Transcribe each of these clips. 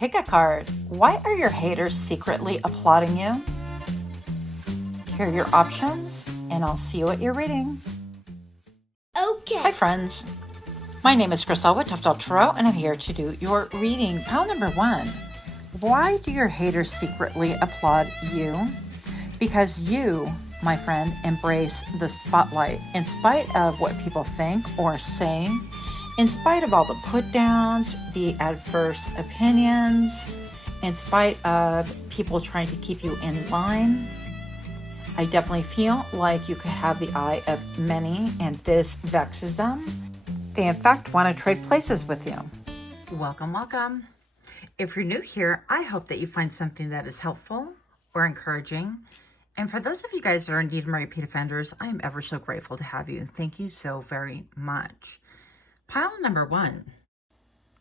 Pick a card. Why are your haters secretly applauding you? Here are your options, and I'll see you at your reading. Okay. Hi, friends. My name is Crystal with Untitled Tarot, and I'm here to do your reading. Pile number 1. Why do your haters secretly applaud you? Because you, my friend, embrace the spotlight in spite of what people think or say. In spite of all the put downs, the adverse opinions, in spite of people trying to keep you in line, I definitely feel like you could have the eye of many and this vexes them. They in fact want to trade places with you. Welcome, welcome. If you're new here, I hope that you find something that is helpful or encouraging. And for those of you guys that are indeed my repeat offenders, I am ever so grateful to have you. Thank you so very much. Pile number 1.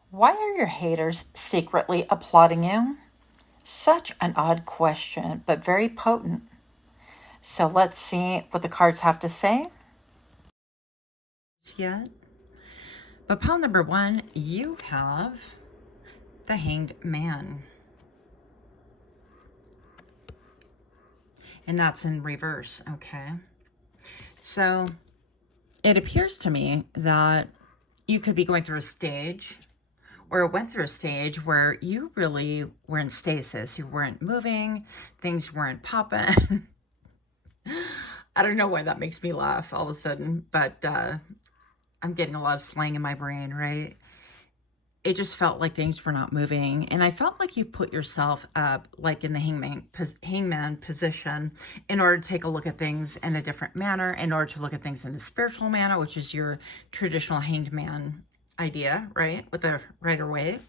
Why are your haters secretly applauding you? Such an odd question, but very potent. So let's see what the cards have to say. Yet. But pile number 1, you have the Hanged Man. And that's in reverse, okay? So it appears to me that you could be going through a stage or went through a stage where you really were in stasis. You weren't moving, things weren't popping. I don't know why that makes me laugh all of a sudden, but I'm getting a lot of slang in my brain, right? It just felt like things were not moving. And I felt like you put yourself up like in the hangman position in order to take a look at things in a different manner, in order to look at things in a spiritual manner, which is your traditional hanged man idea, right? With the Rider-Waite.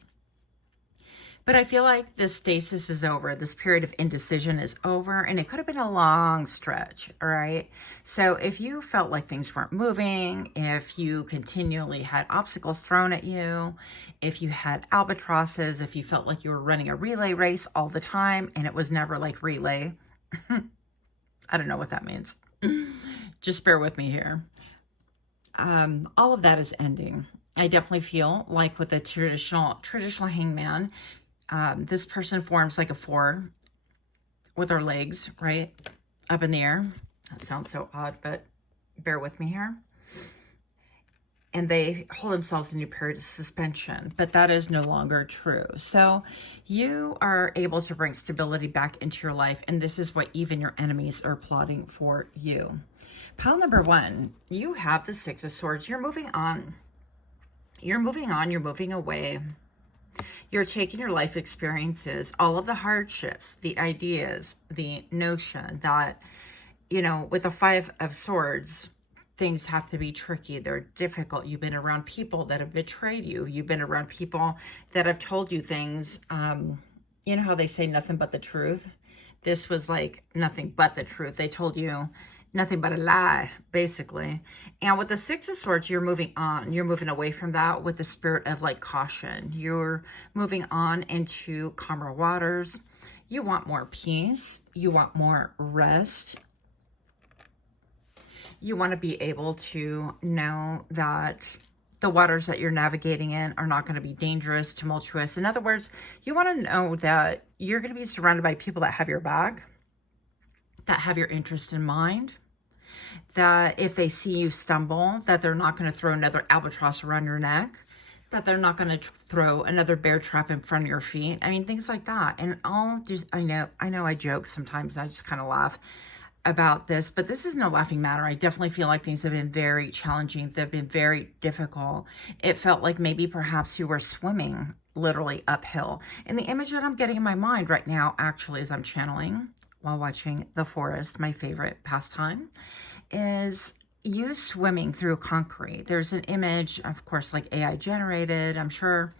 But I feel like this stasis is over. This period of indecision is over, and it could have been a long stretch, all right? So if you felt like things weren't moving, if you continually had obstacles thrown at you, if you had albatrosses, if you felt like you were running a relay race all the time and it was never like relay, I don't know what that means. Just bear with me here. All of that is ending. I definitely feel like with the traditional hangman, this person forms like a 4 with their legs, right, up in the air. That sounds so odd, but bear with me here. And they hold themselves in a period of suspension, but that is no longer true. So you are able to bring stability back into your life, and this is what even your enemies are plotting for you. Pile number 1, you have the 6 of Swords. You're moving on. You're moving on. You're moving away. You're taking your life experiences, all of the hardships, the ideas, the notion that, you know, with the 5 of Swords, things have to be tricky. They're difficult. You've been around people that have betrayed you. You've been around people that have told you things. You know how they say nothing but the truth? This was like nothing but the truth. They told you nothing but a lie, basically. And with the 6 of Swords, you're moving on. You're moving away from that with the spirit of like caution. You're moving on into calmer waters. You want more peace. You want more rest. You want to be able to know that the waters that you're navigating in are not going to be dangerous, tumultuous. In other words, you want to know that you're going to be surrounded by people that have your back, that have your interest in mind, that if they see you stumble, that they're not going to throw another albatross around your neck, that they're not going to throw another bear trap in front of your feet. I mean, things like that. And I know I joke sometimes. I just kind of laugh about this, but this is no laughing matter. I definitely feel like things have been very challenging. They've been very difficult. It felt like maybe perhaps you were swimming literally uphill. And the image that I'm getting in my mind right now, actually, as I'm channeling while watching The Forest, my favorite pastime, is you swimming through concrete. There's an image, of course, like AI generated, I'm sure,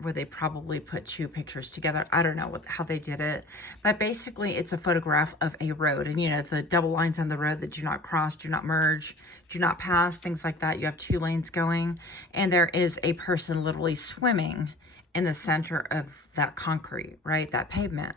where they probably put 2 pictures together. I don't know how they did it, but basically it's a photograph of a road, and you know, the double lines on the road that do not cross, do not merge, do not pass, things like that. You have 2 lanes going, and there is a person literally swimming in the center of that concrete, right? That pavement.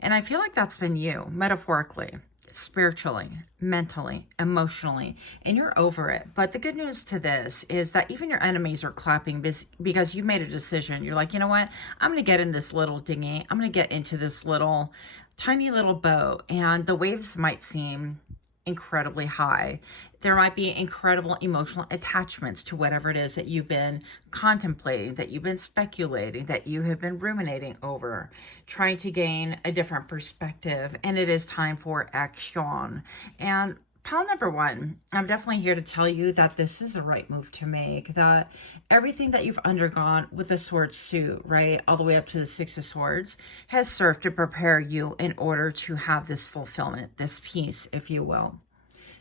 And I feel like that's been you, metaphorically. spiritually, mentally, emotionally, and you're over it. But the good news to this is that even your enemies are clapping because you made a decision. You're like, you know what? I'm going to get in this little dinghy. I'm going to get into this little, tiny little boat, and the waves might seem incredibly high. There might be incredible emotional attachments to whatever it is that you've been contemplating, that you've been speculating, that you have been ruminating over, trying to gain a different perspective. And it is time for action. And pile number one, I'm definitely here to tell you that this is the right move to make, that everything that you've undergone with the sword suit, right, all the way up to the Six of Swords, has served to prepare you in order to have this fulfillment, this peace, if you will.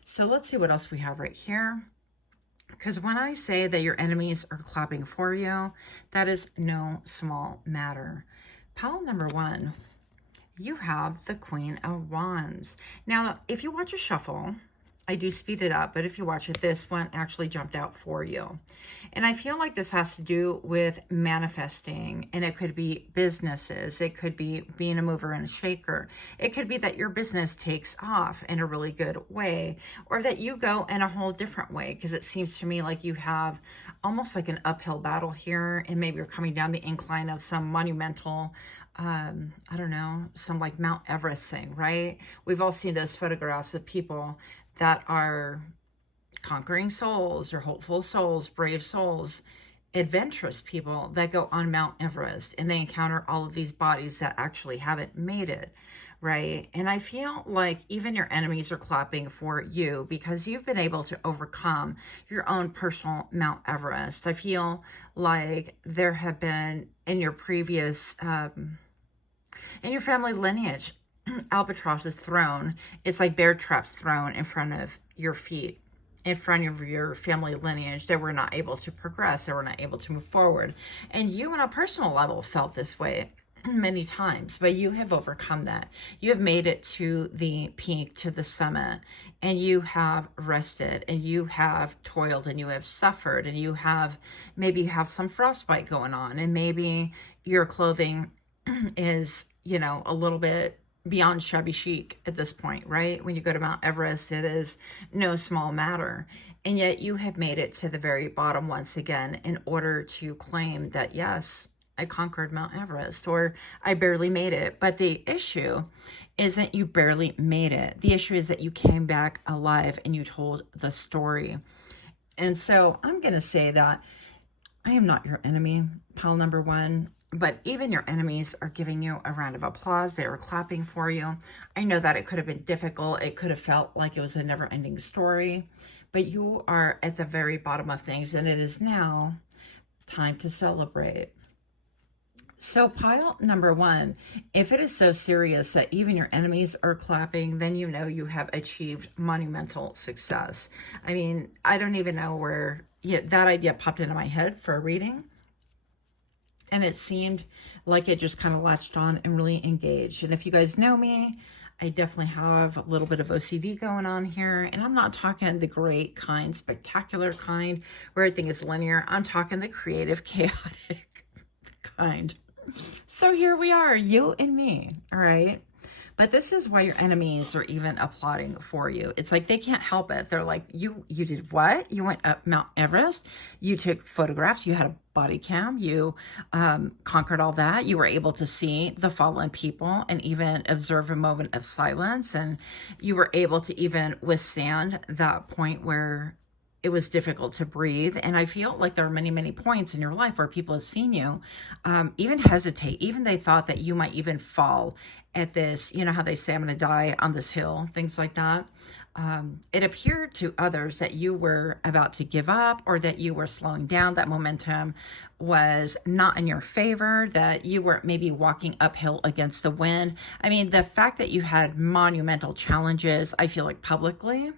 So let's see what else we have right here. Because when I say that your enemies are clapping for you, that is no small matter. Pile number one, you have the Queen of Wands. Now, if you watch a shuffle, I do speed it up, but if you watch it, this one actually jumped out for you. And I feel like this has to do with manifesting, and it could be businesses. It could be being a mover and a shaker. It could be that your business takes off in a really good way, or that you go in a whole different way, because it seems to me like you have almost like an uphill battle here, and maybe you're coming down the incline of some monumental, I don't know, some like Mount Everest thing, right? We've all seen those photographs of people that are conquering souls or hopeful souls, brave souls, adventurous people that go on Mount Everest, and they encounter all of these bodies that actually haven't made it, right? And I feel like even your enemies are clapping for you because you've been able to overcome your own personal Mount Everest. I feel like there have been in your previous, in your family lineage, albatrosses thrown. It's like bear traps thrown in front of your feet, in front of your family lineage, that were not able to progress, that were not able to move forward. And you on a personal level felt this way many times, but you have overcome that. You have made it to the peak, to the summit, and you have rested, and you have toiled, and you have suffered, and you have, maybe you have some frostbite going on, and maybe your clothing is, you know, a little bit beyond shabby chic at this point, right? When you go to Mount Everest, it is no small matter. And yet you have made it to the very bottom once again in order to claim that, yes, I conquered Mount Everest, or I barely made it. But the issue isn't you barely made it. The issue is that you came back alive and you told the story. And so I'm going to say that I am not your enemy, pile number one. But even your enemies are giving you a round of applause. They were clapping for you. I know that it could have been difficult. It could have felt like it was a never-ending story. But you are at the very bottom of things, and it is now time to celebrate. So pile number one, if it is so serious that even your enemies are clapping, then you know you have achieved monumental success. I mean, I don't even know where that idea popped into my head for a reading. And it seemed like it just kind of latched on and really engaged. And if you guys know me, I definitely have a little bit of OCD going on here. And I'm not talking the great kind, spectacular kind, where everything is linear. I'm talking the creative, chaotic kind. So here we are, you and me, all right? But this is why your enemies are even applauding for you. It's like they can't help it. They're like, you did what? You went up Mount Everest. You took photographs. You had a body cam. You conquered all that. You were able to see the fallen people and even observe a moment of silence. And you were able to even withstand that point where it was difficult to breathe. And I feel like there are many, many points in your life where people have seen you even hesitate. Even they thought that you might even fall at this, you know how they say, I'm going to die on this hill, things like that. It appeared to others that you were about to give up, or that you were slowing down, that momentum was not in your favor, that you were maybe walking uphill against the wind. I mean, the fact that you had monumental challenges, I feel like publicly.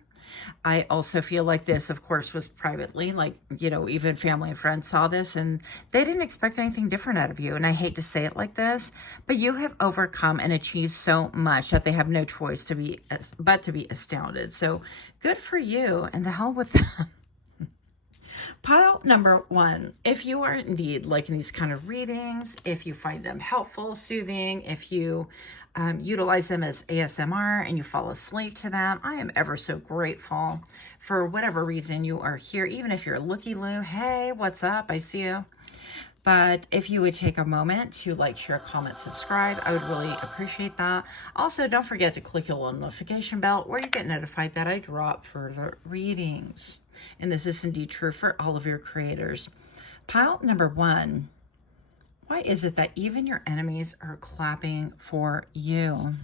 I also feel like this, of course, was privately, like, you know, even family and friends saw this and they didn't expect anything different out of you. And I hate to say it like this, but you have overcome and achieved so much that they have no choice but to be astounded. So good for you, and the hell with them. Pile number one, if you are indeed liking these kind of readings, if you find them helpful, soothing, if you utilize them as ASMR and you fall asleep to them, I am ever so grateful. For whatever reason you are here, even if you're a looky-loo, hey, what's up? I see you. But if you would take a moment to like, share, comment, subscribe, I would really appreciate that. Also, don't forget to click your little notification bell where you get notified that I drop further readings. And this is indeed true for all of your creators. Pile number one, why is it that even your enemies are clapping for you?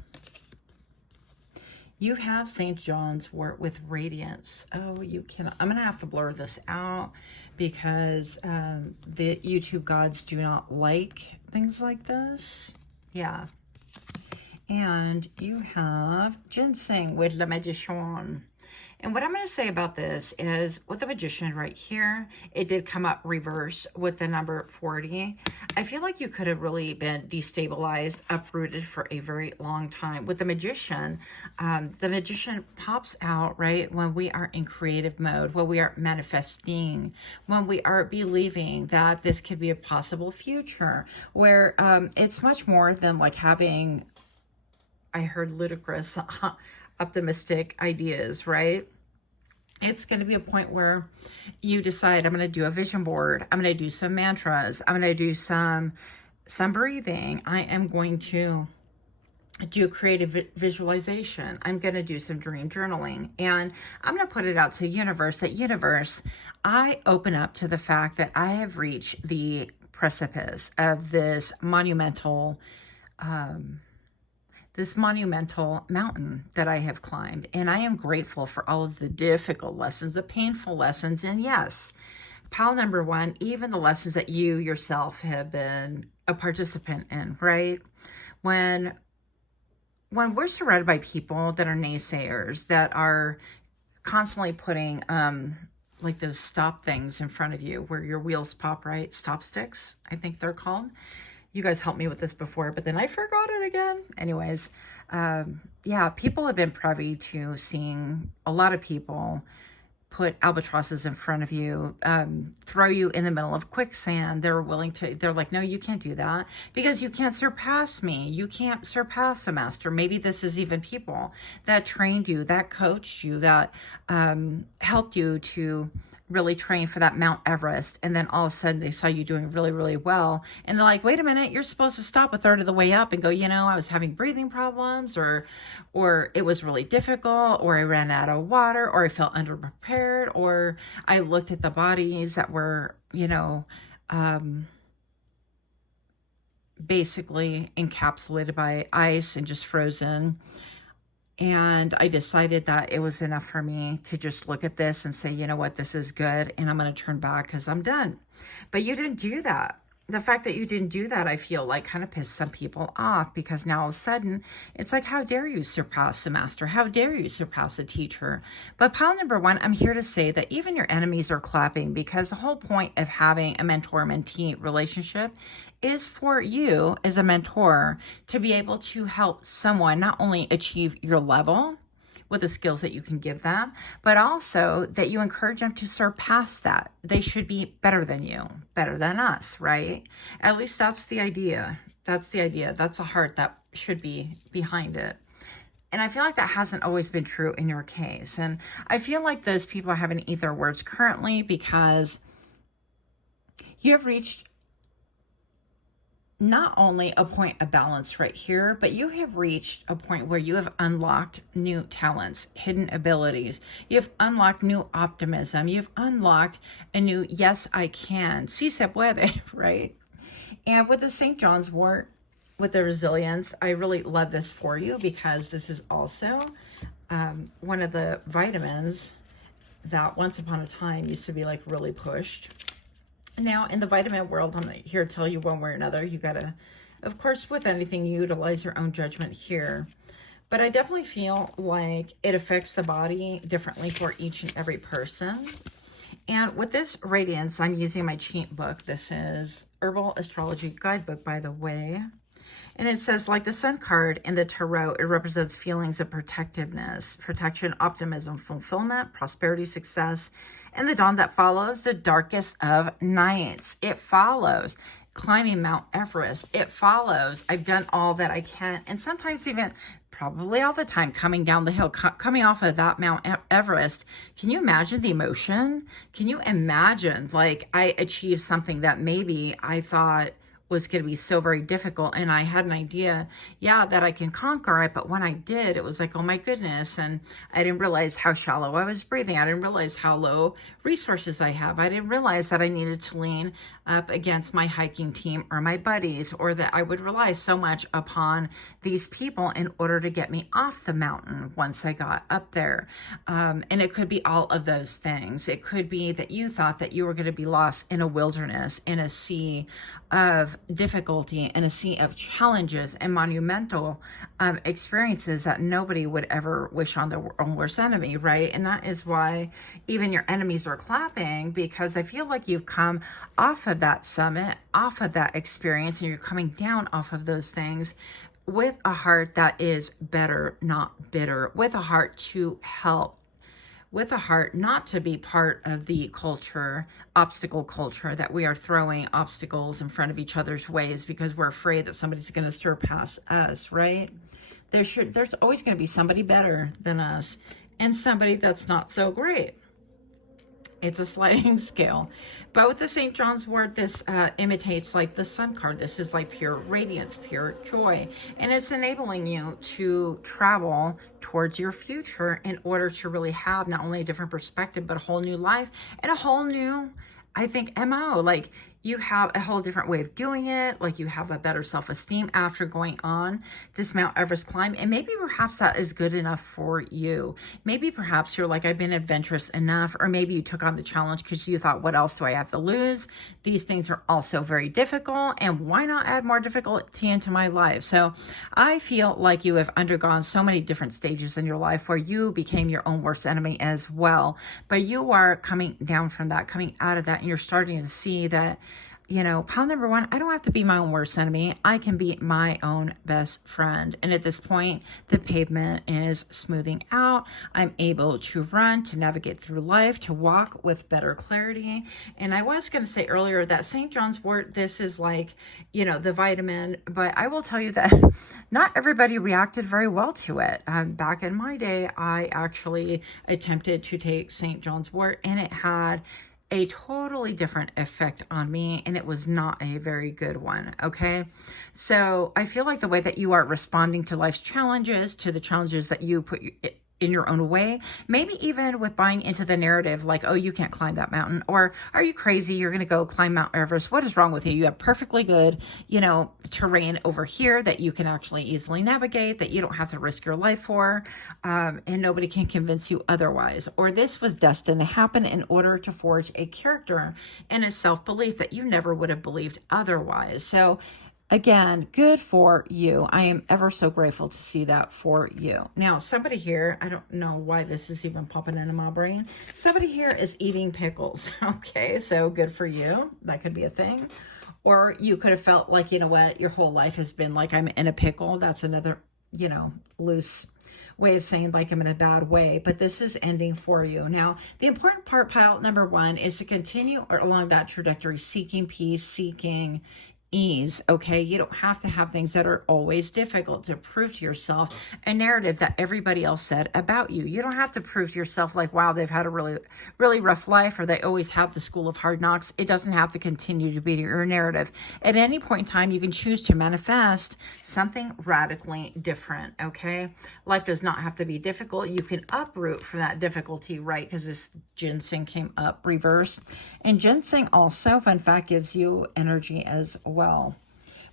You have St. John's wort with radiance. Oh, you can. I'm going to have to blur this out because the YouTube gods do not like things like this. Yeah. And you have ginseng with Le Magician. And what I'm going to say about this is with the Magician right here, it did come up reverse with the number 40. I feel like you could have really been destabilized, uprooted for a very long time. With the Magician pops out, right, when we are in creative mode, when we are manifesting, when we are believing that this could be a possible future, where it's much more than like having, I heard ludicrous, optimistic ideas, right? It's going to be a point where you decide, I'm going to do a vision board. I'm going to do some mantras. I'm going to do some breathing. I am going to do creative visualization. I'm going to do some dream journaling. And I'm going to put it out to the universe that, universe, I open up to the fact that I have reached the precipice of this monumental mountain that I have climbed. And I am grateful for all of the difficult lessons, the painful lessons. And yes, pile number one, even the lessons that you yourself have been a participant in, right? When we're surrounded by people that are naysayers, that are constantly putting like those stop things in front of you where your wheels pop, right? Stop sticks, I think they're called. You guys helped me with this before, but then I forgot it again. Anyways, yeah, people have been privy to seeing a lot of people put albatrosses in front of you, throw you in the middle of quicksand. They're like, no, you can't do that because you can't surpass me. You can't surpass a master. Maybe this is even people that trained you, that coached you, that helped you to really train for that Mount Everest. And then all of a sudden they saw you doing really, really well. And they're like, wait a minute, you're supposed to stop a third of the way up and go, I was having breathing problems, or it was really difficult, or I ran out of water, or I felt underprepared, or I looked at the bodies that were, basically encapsulated by ice and just frozen. And I decided that it was enough for me to just look at this and say, you know what, this is good. And I'm going to turn back because I'm done. But you didn't do that. The fact that you didn't do that, I feel like kind of pissed some people off, because now all of a sudden it's like, how dare you surpass a master? How dare you surpass a teacher? But pile number one, I'm here to say that even your enemies are clapping, because the whole point of having a mentor-mentee relationship is for you as a mentor to be able to help someone not only achieve your level with the skills that you can give them, but also that you encourage them to surpass that. They should be better than you, better than us, right? At least that's the idea. That's the idea. That's the heart that should be behind it. And I feel like that hasn't always been true in your case. And I feel like those people are having to eat their words currently, because you have reached not only a point of balance right here, but you have reached a point where you have unlocked new talents, hidden abilities. You've unlocked new optimism. You've unlocked a new, yes, I can. Si se puede, right? And with the St. John's wort, with the resilience, I really love this for you, because this is also one of the vitamins that once upon a time used to be like really pushed. Now, in the vitamin world, I'm not here to tell you one way or another. You gotta, of course, with anything, you utilize your own judgment here. But I definitely feel like it affects the body differently for each and every person. And with this radiance, I'm using my cheat book. This is Herbal Astrology Guidebook, by the way. And it says, like the Sun card in the Tarot, it represents feelings of protectiveness, protection, optimism, fulfillment, prosperity, success, and the dawn that follows the darkest of nights. It follows climbing Mount Everest. It follows I've done all that I can, and sometimes even probably all the time coming down the hill, coming off of that Mount Everest. Can you imagine the emotion? Can you imagine, like, I achieved something that maybe I thought was going to be so very difficult, and I had an idea, yeah, that I can conquer it, but when I did, it was like, oh my goodness. And I didn't realize how shallow I was breathing. I didn't realize how low resources I have. I didn't realize that I needed to lean up against my hiking team or my buddies, or that I would rely so much upon these people in order to get me off the mountain once I got up there. And it could be all of those things. It could be that you thought that you were going to be lost in a wilderness, in a sea of difficulty, and a sea of challenges and monumental experiences that nobody would ever wish on their own worst enemy, right? And that is why even your enemies are clapping, because I feel like you've come off of that summit, off of that experience, and you're coming down off of those things with a heart that is better, not bitter, with a heart to help, with a heart not to be part of the culture, obstacle culture, that we are throwing obstacles in front of each other's ways because we're afraid that somebody's going to surpass us, right? There's always going to be somebody better than us, and somebody that's not so great. It's a sliding scale. But with the St. John's wort, this imitates like the sun card. This is like pure radiance, pure joy. And it's enabling you to travel towards your future in order to really have not only a different perspective, but a whole new life and a whole new, I think, MO. Like, you have a whole different way of doing it. Like, you have a better self-esteem after going on this Mount Everest climb. And maybe perhaps that is good enough for you. Maybe perhaps you're like, I've been adventurous enough. Or maybe you took on the challenge because you thought, what else do I have to lose? These things are also very difficult. And why not add more difficulty into my life? So I feel like you have undergone so many different stages in your life where you became your own worst enemy as well. But you are coming down from that, coming out of that, and you're starting to see that, you know, pile number one, I don't have to be my own worst enemy. I can be my own best friend. And at this point, the pavement is smoothing out. I'm able to run, to navigate through life, to walk with better clarity. And I was going to say earlier that St. John's wort, this is like, you know, the vitamin, but I will tell you that not everybody reacted very well to it. Back in my day, I actually attempted to take St. John's wort, and it had a totally different effect on me, and it was not a very good one. Okay. So I feel like the way that you are responding to life's challenges, to the challenges that you put in your own way, maybe even with buying into the narrative like, oh, you can't climb that mountain, or are you crazy? You're going to go climb Mount Everest. What is wrong with you? You have perfectly good, you know, terrain over here that you can actually easily navigate, that you don't have to risk your life for, and nobody can convince you otherwise. Or this was destined to happen in order to forge a character and a self-belief that you never would have believed otherwise. So again, good for you. I am ever so grateful to see that for you. Now, somebody here, I don't know why this is even popping into my brain. Somebody here is eating pickles. Okay, so good for you. That could be a thing. Or you could have felt like, you know what, your whole life has been like, I'm in a pickle. That's another, you know, loose way of saying like I'm in a bad way, but this is ending for you. Now, the important part, pile number one, is to continue along that trajectory, seeking peace, seeking ease. Okay, you don't have to have things that are always difficult to prove to yourself a narrative that everybody else said about you. You don't have to prove to yourself like, wow, they've had a really, really rough life, or they always have the school of hard knocks. It doesn't have to continue to be your narrative. At any point in time, you can choose to manifest something radically different. Okay, life does not have to be difficult. You can uproot from that difficulty, right? Because this ginseng came up reversed, and ginseng also, fun fact, gives you energy as well.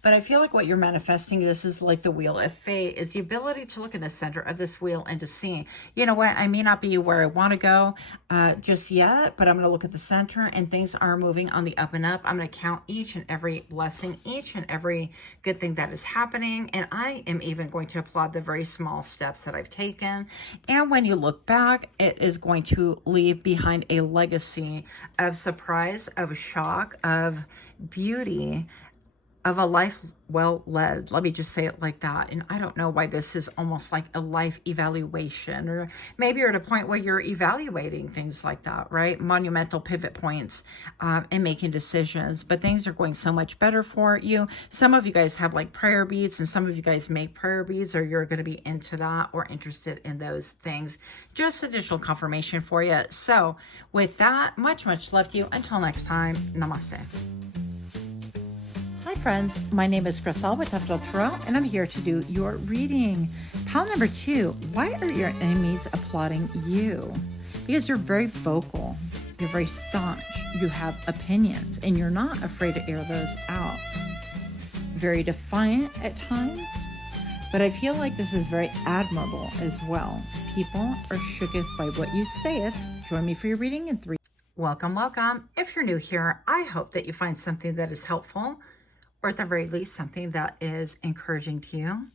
But I feel like what you're manifesting, this is like the wheel of fate, is the ability to look in the center of this wheel and to see, you know what, I may not be where I want to go just yet, but I'm going to look at the center and things are moving on the up and up. I'm going to count each and every blessing, each and every good thing that is happening. And I am even going to applaud the very small steps that I've taken. And when you look back, it is going to leave behind a legacy of surprise, of shock, of beauty, of a life well led. Let me just say it like that. And I don't know why this is almost like a life evaluation, or maybe you're at a point where you're evaluating things like that, right? Monumental pivot points and making decisions, but things are going so much better for you. Some of you guys have like prayer beads, and some of you guys make prayer beads, or you're going to be into that or interested in those things. Just additional confirmation for you. So with that, much love to you. Until next time, namaste. Hi friends, my name is Crystal with Untitled Chapter, and I'm here to do your reading. Pile number 2, why are your enemies applauding you? Because you're very vocal, you're very staunch, you have opinions, and you're not afraid to air those out. Very defiant at times, but I feel like this is very admirable as well. People are shooketh by what you saith. Join me for your reading in 3. Welcome. If you're new here, I hope that you find something that is helpful, or at the very least, something that is encouraging to you.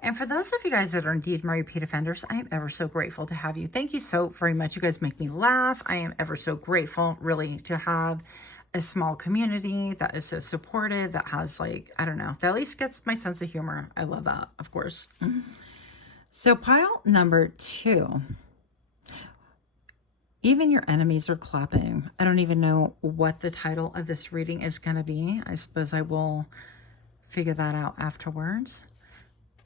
And for those of you guys that are indeed my repeat offenders, I am ever so grateful to have you. Thank you so very much. You guys make me laugh. I am ever so grateful, really, to have a small community that is so supportive, that has, like, I don't know, that at least gets my sense of humor. I love that, of course. So pile number 2. Even your enemies are clapping. I don't even know what the title of this reading is going to be. I suppose I will figure that out afterwards.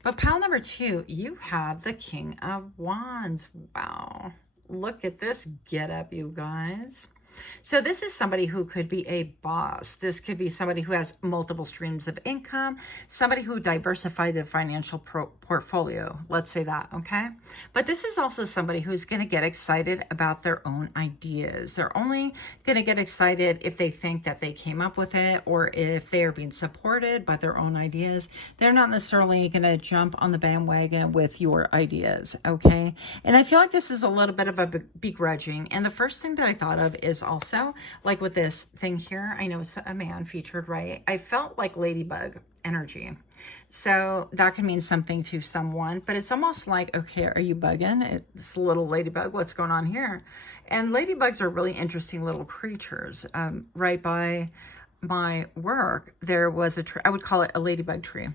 But pile number 2, you have the King of Wands. Wow. Look at this getup, you guys. So this is somebody who could be a boss. This could be somebody who has multiple streams of income, somebody who diversified their financial portfolio. Let's say that, okay? But this is also somebody who's going to get excited about their own ideas. They're only going to get excited if they think that they came up with it, or if they are being supported by their own ideas. They're not necessarily going to jump on the bandwagon with your ideas, okay? And I feel like this is a little bit of a begrudging. And the first thing that I thought of is also, like with this thing here, I know it's a man featured, right? I felt like ladybug energy. So that can mean something to someone, but it's almost like, okay, are you bugging? It's a little ladybug. What's going on here? And ladybugs are really interesting little creatures. Right by my work, there was a tree. I would call it a ladybug tree.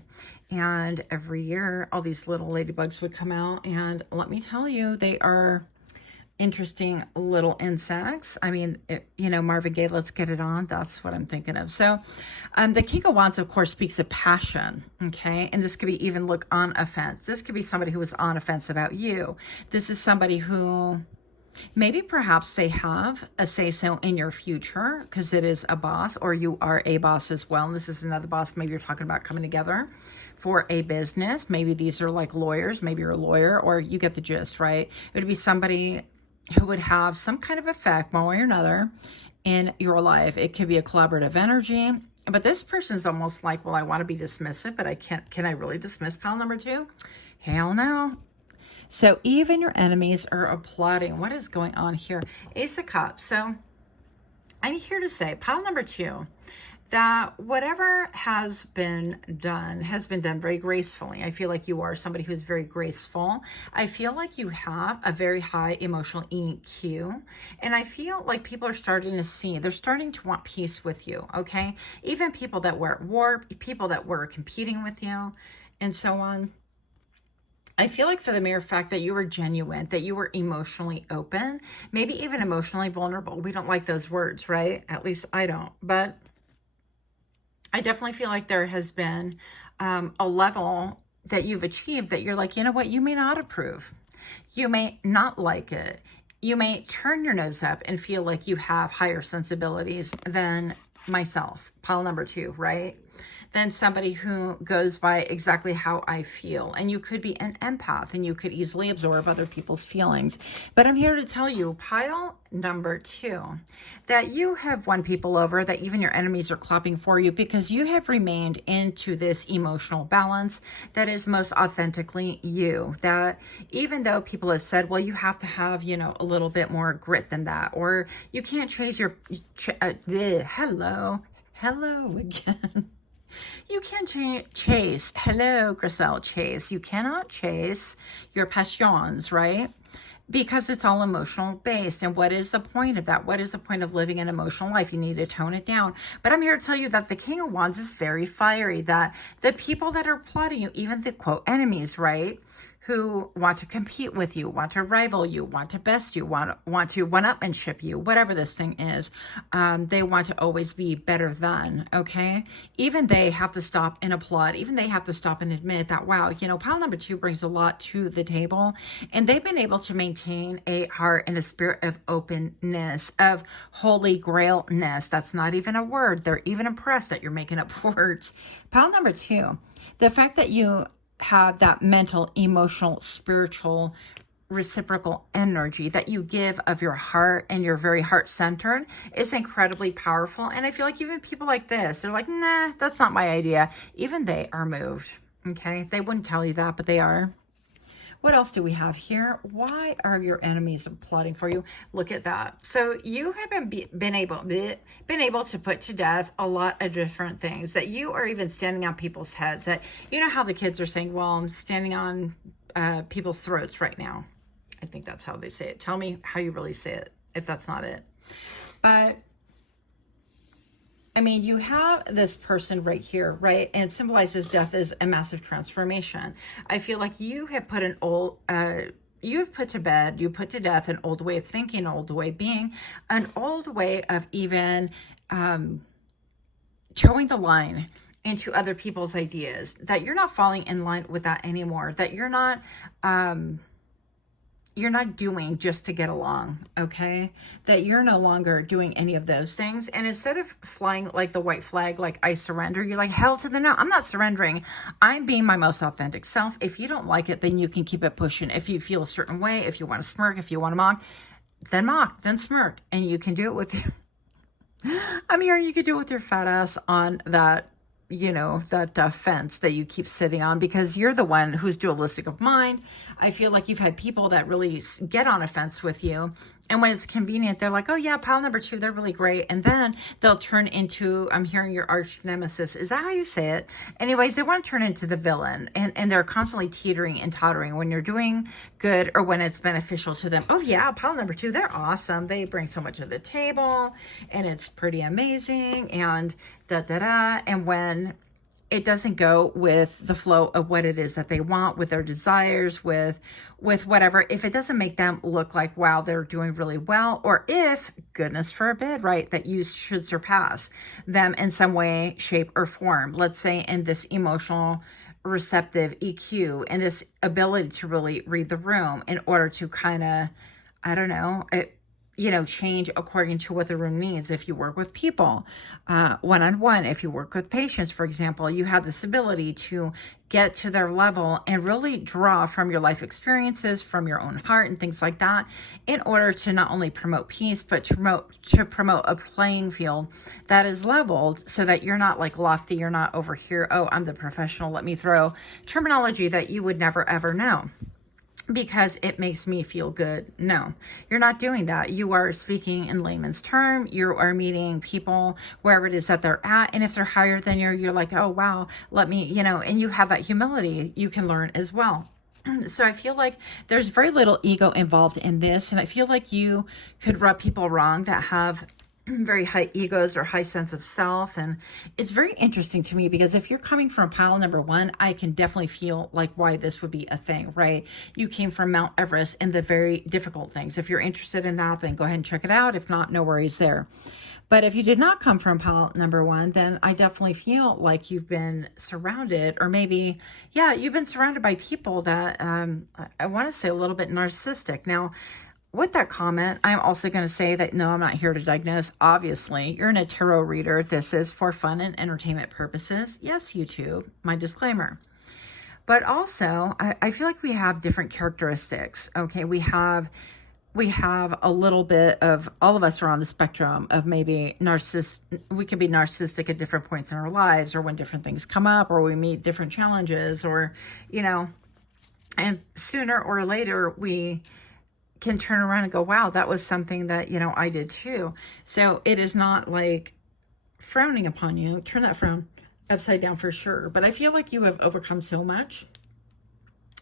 And every year, all these little ladybugs would come out. And let me tell you, they are interesting little insects. I mean, Marvin Gaye, let's get it on. That's what I'm thinking of. So the King of Wands, of course, speaks of passion, okay? And this could be even look on offense. This could be somebody who is on offense about you. This is somebody who maybe perhaps they have a say-so in your future because it is a boss, or you are a boss as well. And this is another boss. Maybe you're talking about coming together for a business. Maybe these are like lawyers. Maybe you're a lawyer, or you get the gist, right? It would be somebody who would have some kind of effect one way or another in your life. It could be a collaborative energy, but this person's almost like, well, I want to be dismissive, but I can't. Can I really dismiss pile number 2? Hell no. So even your enemies are applauding. What is going on here? Ace of Cups. So I'm here to say, pile number 2, that whatever has been done very gracefully. I feel like you are somebody who's very graceful. I feel like you have a very high emotional EQ. And I feel like people are starting to see, they're starting to want peace with you, okay? Even people that were at war, people that were competing with you, and so on. I feel like for the mere fact that you were genuine, that you were emotionally open, maybe even emotionally vulnerable. We don't like those words, right? At least I don't. But I definitely feel like there has been a level that you've achieved that you're like, you know what, you may not approve. You may not like it. You may turn your nose up and feel like you have higher sensibilities than myself, pile number 2, right? Than somebody who goes by exactly how I feel. And you could be an empath and you could easily absorb other people's feelings. But I'm here to tell you, pile number 2, that you have won people over, that even your enemies are clapping for you because you have remained into this emotional balance that is most authentically you. That even though people have said, well, you have to have, a little bit more grit than that, or you can't chase your, hello again. You can't chase, hello, Griselle, chase. You cannot chase your passions, right? because it's all emotional based. And what is the point of that? What is the point of living an emotional life? You need to tone it down. But I'm here to tell you that the King of Wands is very fiery, that the people that are plotting you, even the quote enemies, right? Who want to compete with you, want to rival you, want to best you, want to one-upmanship you, whatever this thing is. They want to always be better than, okay? Even they have to stop and applaud. Even they have to stop and admit that, wow, pile number 2 brings a lot to the table. And they've been able to maintain a heart and a spirit of openness, of holy grailness. That's not even a word. They're even impressed that you're making up words. Pile number 2, the fact that you have that mental, emotional, spiritual, reciprocal energy that you give of your heart, and you're very heart-centered, is incredibly powerful. And I feel like even people like this, they're like, nah, that's not my idea. Even they are moved, okay? They wouldn't tell you that, but they are. What else do we have here? Why are your enemies plotting for you? Look at that. So you have been able to put to death a lot of different things, that you are even standing on people's heads. That, you know how the kids are saying, well, I'm standing on people's throats right now. I think that's how they say it. Tell me how you really say it, if that's not it. But I mean, you have this person right here, right? And it symbolizes death as a massive transformation. I feel like you have put you've put to bed, you put to death an old way of thinking, an old way of being, an old way of even towing the line into other people's ideas, that you're not falling in line with that anymore, that you're not doing just to get along, okay? That you're no longer doing any of those things. And instead of flying like the white flag, like I surrender, you're like, hell to the no, I'm not surrendering. I'm being my most authentic self. If you don't like it, then you can keep it pushing. If you feel a certain way, if you want to smirk, if you want to mock, then smirk. And you can do it with I'm here, you could do it with your fat ass on that, that fence that you keep sitting on, because you're the one who's dualistic of mind. I feel like you've had people that really get on a fence with you. And when it's convenient, they're like, oh yeah, pile number 2, they're really great. And then they'll turn into, I'm hearing your arch nemesis. Is that how you say it? Anyways, they want to turn into the villain. And they're constantly teetering and tottering when you're doing good or when it's beneficial to them. Oh yeah, pile number 2, they're awesome. They bring so much to the table and it's pretty amazing. And and when it doesn't go with the flow of what it is that they want, with their desires, with whatever, if it doesn't make them look like, wow, they're doing really well, or if, goodness forbid, right, that you should surpass them in some way, shape, or form, let's say in this emotional receptive EQ and this ability to really read the room in order to kind of, I don't know, change according to what the room needs. If you work with people one-on-one, if you work with patients, for example, you have this ability to get to their level and really draw from your life experiences, from your own heart and things like that, in order to not only promote peace, but to promote a playing field that is leveled, so that you're not like lofty, you're not over here, oh, I'm the professional, let me throw terminology that you would never ever know because it makes me feel good. No, you're not doing that. You are speaking in layman's term. You are meeting people wherever it is that they're at. And if they're higher than you're like, oh, wow, let me, and you have that humility you can learn as well. So I feel like there's very little ego involved in this. And I feel like you could rub people wrong that have very high egos or high sense of self. And it's very interesting to me because if you're coming from pile number 1, I can definitely feel like why this would be a thing, right? You came from Mount Everest and the very difficult things. If you're interested in that, then go ahead and check it out. If not, no worries there. But if you did not come from pile number 1, then I definitely feel like you've been surrounded, or maybe, yeah, you've been surrounded by people that I want to say a little bit narcissistic. Now, with that comment, I'm also going to say that, no, I'm not here to diagnose. Obviously, you're in a tarot reader. This is for fun and entertainment purposes. Yes, YouTube, my disclaimer. But also, I feel like we have different characteristics. Okay, we have a little bit of, all of us are on the spectrum of maybe we can be narcissistic at different points in our lives, or when different things come up, or we meet different challenges, or, and sooner or later we can turn around and go, wow, that was something that, I did too. So it is not like frowning upon you. Turn that frown upside down for sure. But I feel like you have overcome so much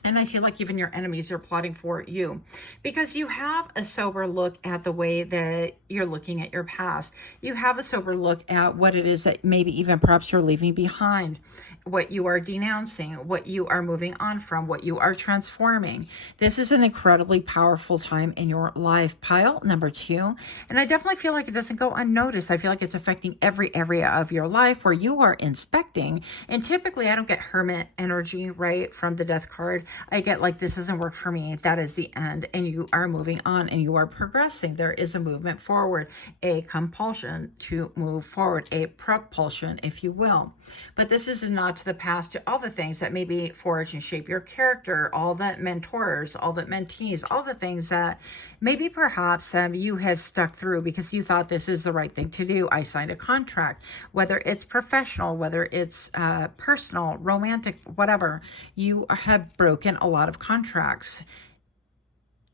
And I feel like even your enemies are plotting for you because you have a sober look at the way that you're looking at your past. You have a sober look at what it is that maybe even perhaps you're leaving behind, what you are denouncing, what you are moving on from, what you are transforming. This is an incredibly powerful time in your life. Pile number 2. And I definitely feel like it doesn't go unnoticed. I feel like it's affecting every area of your life where you are inspecting. And typically I don't get hermit energy, right, from the death card. I get like, this doesn't work for me. That is the end. And you are moving on and you are progressing. There is a movement forward, a compulsion to move forward, a propulsion, if you will. But this is a nod to the past, to all the things that maybe forge and shape your character, all the mentors, all the mentees, all the things that maybe perhaps you have stuck through because you thought this is the right thing to do. I signed a contract, whether it's professional, whether it's personal, romantic, whatever. You have broken a lot of contracts.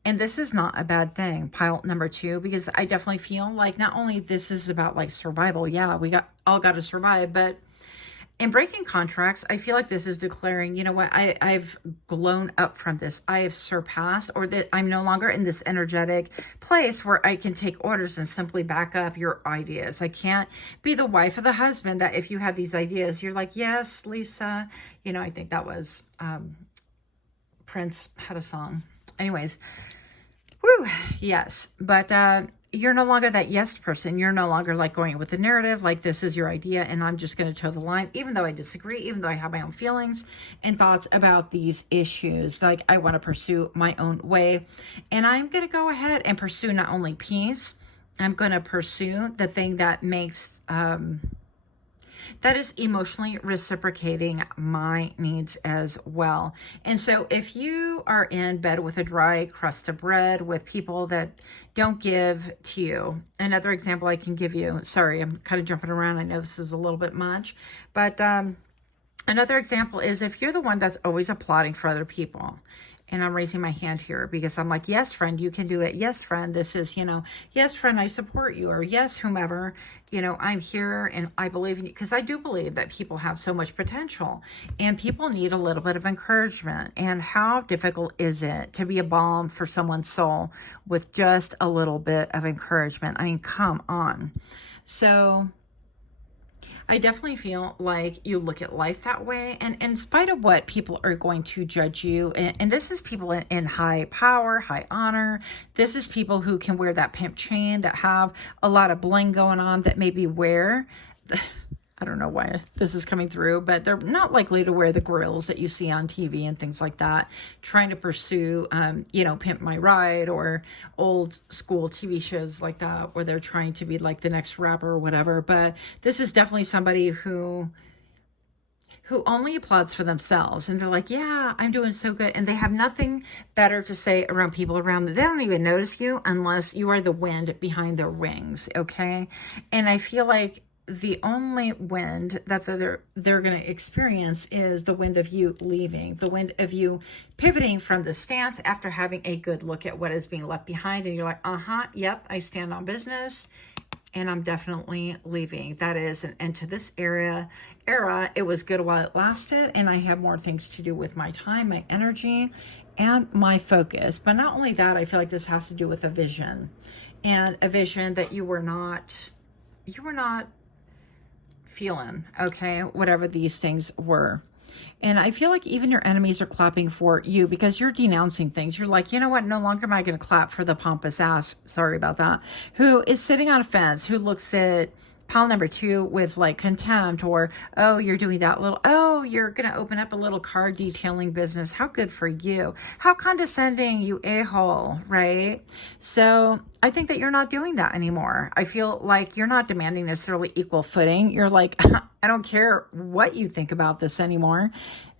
And this is not a bad thing, pile number 2, because I definitely feel like not only this is about like survival. Yeah, we all got to survive, but in breaking contracts, I feel like this is declaring, you know what, I've blown up from this. I have surpassed, or that I'm no longer in this energetic place where I can take orders and simply back up your ideas. I can't be the wife of the husband that if you have these ideas, you're like, yes, Lisa. You know, I think that was Prince had a song. Anyways, woo, yes. But you're no longer that yes person. You're no longer like going with the narrative, like this is your idea and I'm just going to toe the line, even though I disagree, even though I have my own feelings and thoughts about these issues. Like I want to pursue my own way, and I'm going to go ahead and pursue not only peace, I'm going to pursue the thing that makes that is emotionally reciprocating my needs as well. And so if you are in bed with a dry crust of bread with people that don't give to you, another example I can give you, sorry, I'm kind of jumping around. I know this is a little bit much, but another example is if you're the one that's always applauding for other people. And I'm raising my hand here because I'm like, yes, friend, you can do it. Yes, friend, this is, yes, friend, I support you. Or yes, whomever, I'm here and I believe in you. Because I do believe that people have so much potential and people need a little bit of encouragement. And how difficult is it to be a balm for someone's soul with just a little bit of encouragement? I mean, come on. So I definitely feel like you look at life that way. And in spite of what people are going to judge you, and this is people in high power, high honor. This is people who can wear that pimp chain, that have a lot of bling going on, that maybe wear, I don't know why this is coming through, but they're not likely to wear the grills that you see on TV and things like that, trying to pursue, Pimp My Ride or old school TV shows like that, where they're trying to be like the next rapper or whatever. But this is definitely somebody who only applauds for themselves. And they're like, yeah, I'm doing so good. And they have nothing better to say around people around them. They don't even notice you unless you are the wind behind their wings. Okay. And I feel like the only wind that they're going to experience is the wind of you leaving, the wind of you pivoting from the stance after having a good look at what is being left behind. And you're like, yep, I stand on business and I'm definitely leaving. That is an end to this era. It was good while it lasted, and I have more things to do with my time, my energy, and my focus. But not only that, I feel like this has to do with a vision, and a vision that you were not feeling, okay, whatever these things were. And I feel like even your enemies are clapping for you because you're denouncing things. You're like, you know what? No longer am I going to clap for the pompous ass. Sorry about that. Who is sitting on a fence, who looks at pile number 2 with like contempt, or, oh, you're doing that little, oh, you're going to open up a little car detailing business. How good for you. How condescending, you a-hole, right? So I think that you're not doing that anymore. I feel like you're not demanding necessarily equal footing. You're like, I don't care what you think about this anymore.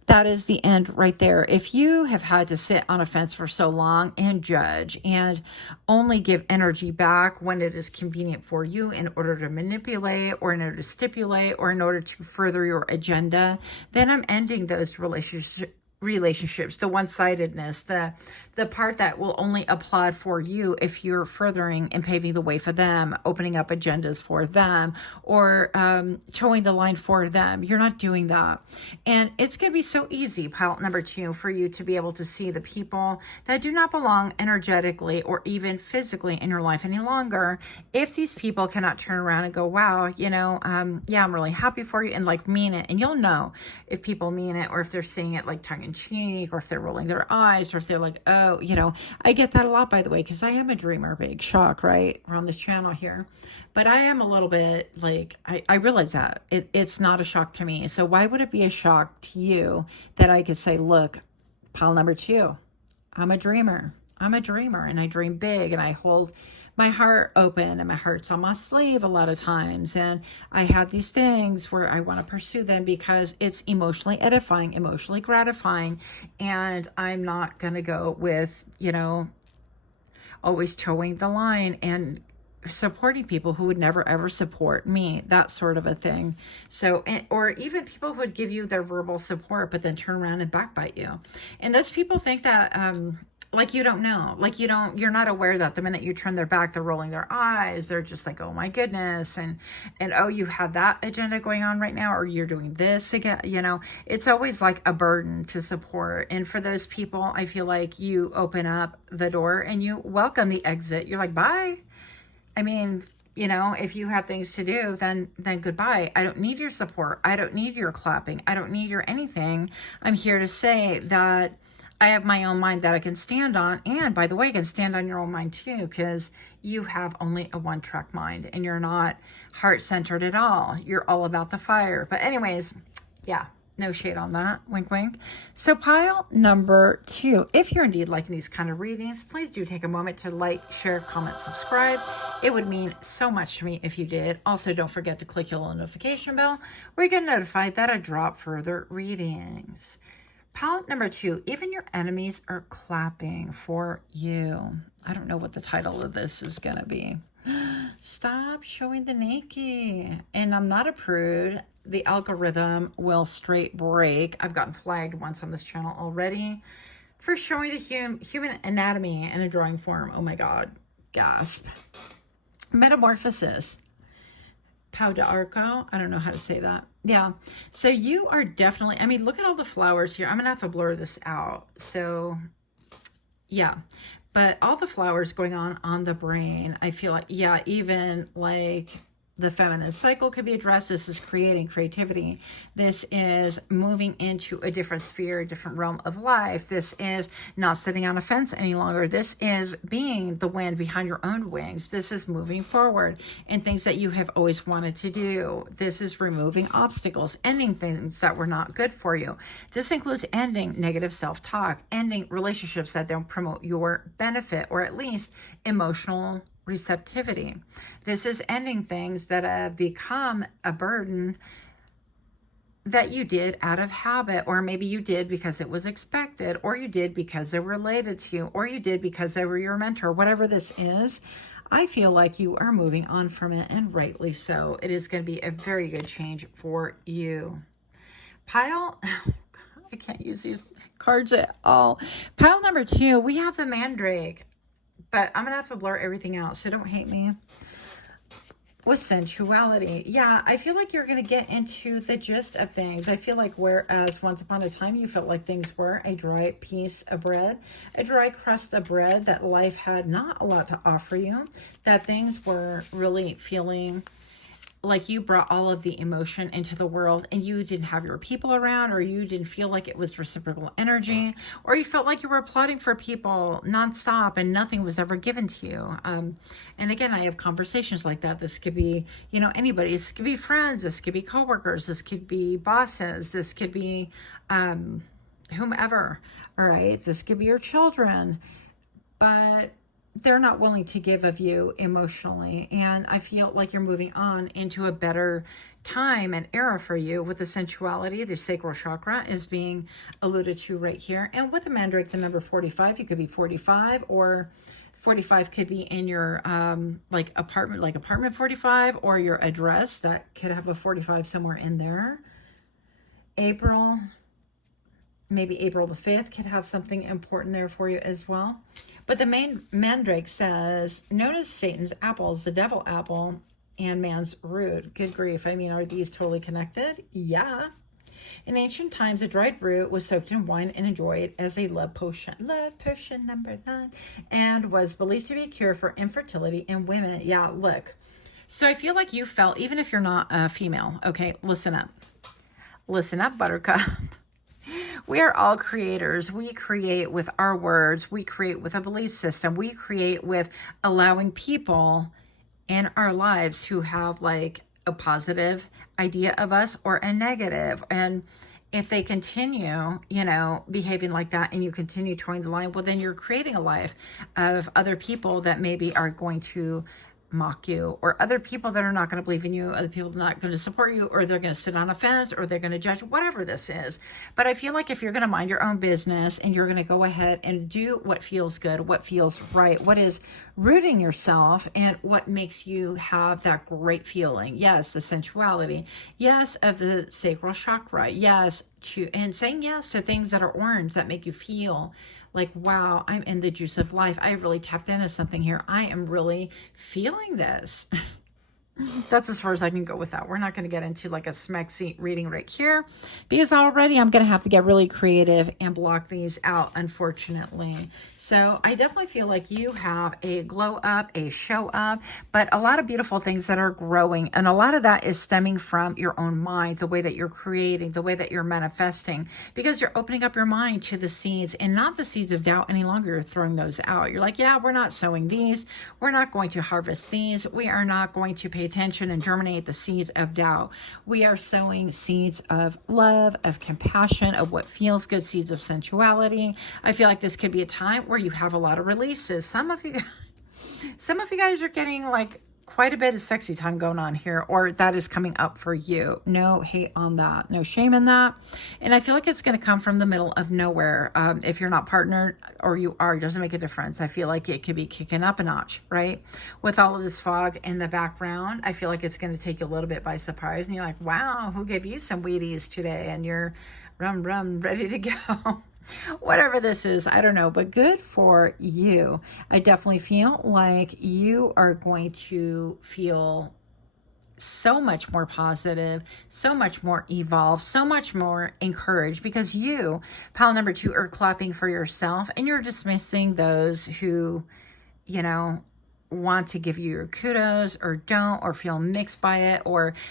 That is the end right there. If you have had to sit on a fence for so long and judge and only give energy back when it is convenient for you in order to manipulate or in order to stipulate or in order to further your agenda, then I'm ending those relationships, the one-sidedness, the part that will only applaud for you if you're furthering and paving the way for them, opening up agendas for them, or towing the line for them. You're not doing that. And it's going to be so easy, pile number 2, for you to be able to see the people that do not belong energetically or even physically in your life any longer. If these people cannot turn around and go, wow, yeah, I'm really happy for you, and like mean it. And you'll know if people mean it, or if they're saying it like tongue in cheek, or if they're rolling their eyes, or if they're like, oh, I get that a lot, by the way, because I am a dreamer. Big shock, right? We're on this channel here. But I am a little bit like, I realize that it's not a shock to me. So why would it be a shock to you that I could say, look, pile number 2, I'm a dreamer. I'm a dreamer, and I dream big, and I hold my heart open, and my heart's on my sleeve a lot of times. And I have these things where I want to pursue them because it's emotionally edifying, emotionally gratifying. And I'm not going to go with, always towing the line and supporting people who would never ever support me, that sort of a thing. So, or even people who would give you their verbal support, but then turn around and backbite you. And those people think that, like you don't know, like you're not aware that the minute you turn their back, they're rolling their eyes. They're just like, oh my goodness. And oh, you have that agenda going on right now, or you're doing this again. It's always like a burden to support. And for those people, I feel like you open up the door and you welcome the exit. You're like, bye. I mean, if you have things to do, then goodbye. I don't need your support. I don't need your clapping. I don't need your anything. I'm here to say that I have my own mind that I can stand on. And by the way, I can stand on your own mind too, because you have only a one-track mind and you're not heart-centered at all. You're all about the fire. But anyways, yeah, no shade on that. Wink, wink. So pile number 2, if you're indeed liking these kind of readings, please do take a moment to like, share, comment, subscribe. It would mean so much to me if you did. Also, don't forget to click your little notification bell where you get notified that I drop further readings. Pile number 2, even your enemies are clapping for you. I don't know what the title of this is going to be. Stop showing the naked. And I'm not a prude. The algorithm will straight break. I've gotten flagged once on this channel already for showing the human anatomy in a drawing form. Oh my God. Gasp. Metamorphosis. Pau de Arco. I don't know how to say that. Yeah. So you are definitely, look at all the flowers here. I'm going to have to blur this out. So yeah, but all the flowers going on the brain, I feel like, yeah, even like the feminine cycle could be addressed. This is creating creativity. This is moving into a different sphere, a different realm of life. This is not sitting on a fence any longer. This is being the wind behind your own wings. This is moving forward in things that you have always wanted to do. This is removing obstacles, ending things that were not good for you. This includes ending negative self-talk, ending relationships that don't promote your benefit, or at least emotional receptivity. This is ending things that have become a burden that you did out of habit, or maybe you did because it was expected, or you did because they were related to you, or you did because they were your mentor. Whatever this is, I feel like you are moving on from it, and rightly so. It is going to be a very good change for you. Pile, I can't use these cards at all. Pile number 2, we have the Mandrake. But I'm going to have to blur everything out, so don't hate me. With sensuality. Yeah, I feel like you're going to get into the gist of things. I feel like whereas once upon a time you felt like things were a dry piece of bread, a dry crust of bread, that life had not a lot to offer you, that things were really feeling like you brought all of the emotion into the world and you didn't have your people around, or you didn't feel like it was reciprocal energy, or you felt like you were applauding for people nonstop and nothing was ever given to you. And again, I have conversations like that. This could be, anybody. This could be friends. This could be coworkers. This could be bosses. This could be whomever. All right. This could be your children. But they're not willing to give of you emotionally. And I feel like you're moving on into a better time and era for you with the sensuality. The sacral chakra is being alluded to right here. And with the Mandrake, the number 45, you could be 45, or 45 could be in your apartment 45, or your address that could have a 45 somewhere in there. April, maybe April the 5th could have something important there for you as well. But the main mandrake says, known as Satan's apple is the devil apple and man's root. Good grief. I mean, are these totally connected? Yeah. In ancient times, a dried root was soaked in wine and enjoyed as a love potion. Love potion number 9. And was believed to be a cure for infertility in women. Yeah, look. So I feel like you felt, even if you're not a female, okay, listen up. Listen up, buttercup. We are all creators. We create with our words. We create with a belief system. We create with allowing people in our lives who have like a positive idea of us or a negative. And if they continue, behaving like that and you continue towing the line, well, then you're creating a life of other people that maybe are going to mock you, or other people that are not going to believe in you, other people that are not going to support you, or they're going to sit on a fence, or they're going to judge, whatever this is. But I feel like if you're going to mind your own business and you're going to go ahead and do what feels good, what feels right, what is rooting yourself, and what makes you have that great feeling. Yes, the sensuality. Yes, of the sacral chakra. Yes, and saying yes to things that are orange that make you feel like, wow, I'm in the juice of life. I really tapped into something here. I am really feeling this. That's as far as I can go with that. We're not going to get into like a smexy reading right here, because already I'm going to have to get really creative and block these out, unfortunately. So I definitely feel like you have a glow up, a show up, but a lot of beautiful things that are growing. And a lot of that is stemming from your own mind, the way that you're creating, the way that you're manifesting, because you're opening up your mind to the seeds, and not the seeds of doubt any longer. You're throwing those out. You're like, yeah, we're not sowing these. We're not going to harvest these. We are not going to pay attention and germinate the seeds of doubt. We are sowing seeds of love, of compassion, of what feels good, seeds of sensuality. I feel like this could be a time where you have a lot of releases. Some of you guys are getting like quite a bit of sexy time going on here, or that is coming up for you. No hate on that, no shame in that. And I feel like it's going to come from the middle of nowhere. If you're not partnered, or you are, it doesn't make a difference. I feel like it could be kicking up a notch, right? With all of this fog in the background, I feel like it's going to take you a little bit by surprise, and you're like, wow, who gave you some Wheaties today? And you're ready to go. Whatever this is, I don't know, but good for you. I definitely feel like you are going to feel so much more positive, so much more evolved, so much more encouraged, because you, pile number 2, are clapping for yourself, and you're dismissing those who, want to give you your kudos or don't, or feel mixed by it,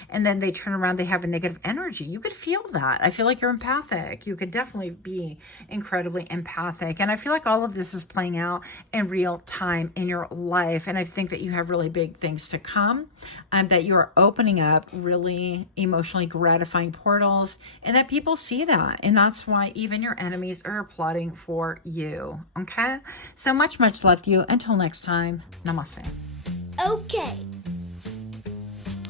and then they turn around, they have a negative energy. You could feel that. I feel like you're empathic. You could definitely be incredibly empathic. And I feel like all of this is playing out in real time in your life. And I think that you have really big things to come, that you're opening up really emotionally gratifying portals, and that people see that. And that's why even your enemies are applauding for you. Okay. So much love to you. Until next time, namaste. Okay.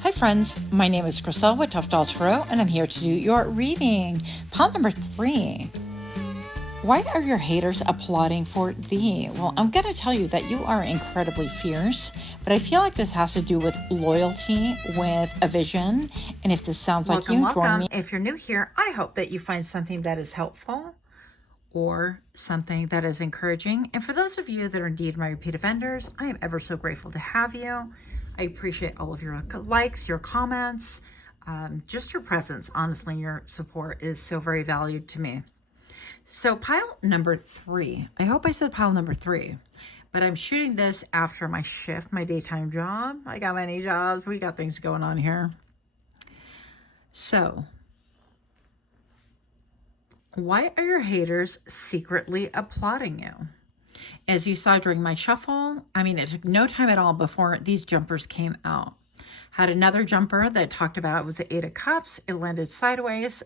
Hi friends, my name is Crystal with Tough Dolls Tarot, and I'm here to do your reading. Pile number 3. Why are your haters applauding for thee? Well, I'm going to tell you that you are incredibly fierce, but I feel like this has to do with loyalty, with a vision. And if this sounds like you, join me. If you're new here, I hope that you find something that is helpful, or something that is encouraging. And for those of you that are indeed my repeat offenders, I am ever so grateful to have you. I appreciate all of your likes, your comments, just your presence. Honestly, your support is so very valued to me. So pile number 3, I hope I said pile number 3, but I'm shooting this after my shift, my daytime job. I got many jobs. We got things going on here. So, why are your haters secretly applauding you? As you saw during my shuffle, I mean, it took no time at all before these jumpers came out. Had another jumper that talked about was the 8 of Cups. It landed sideways,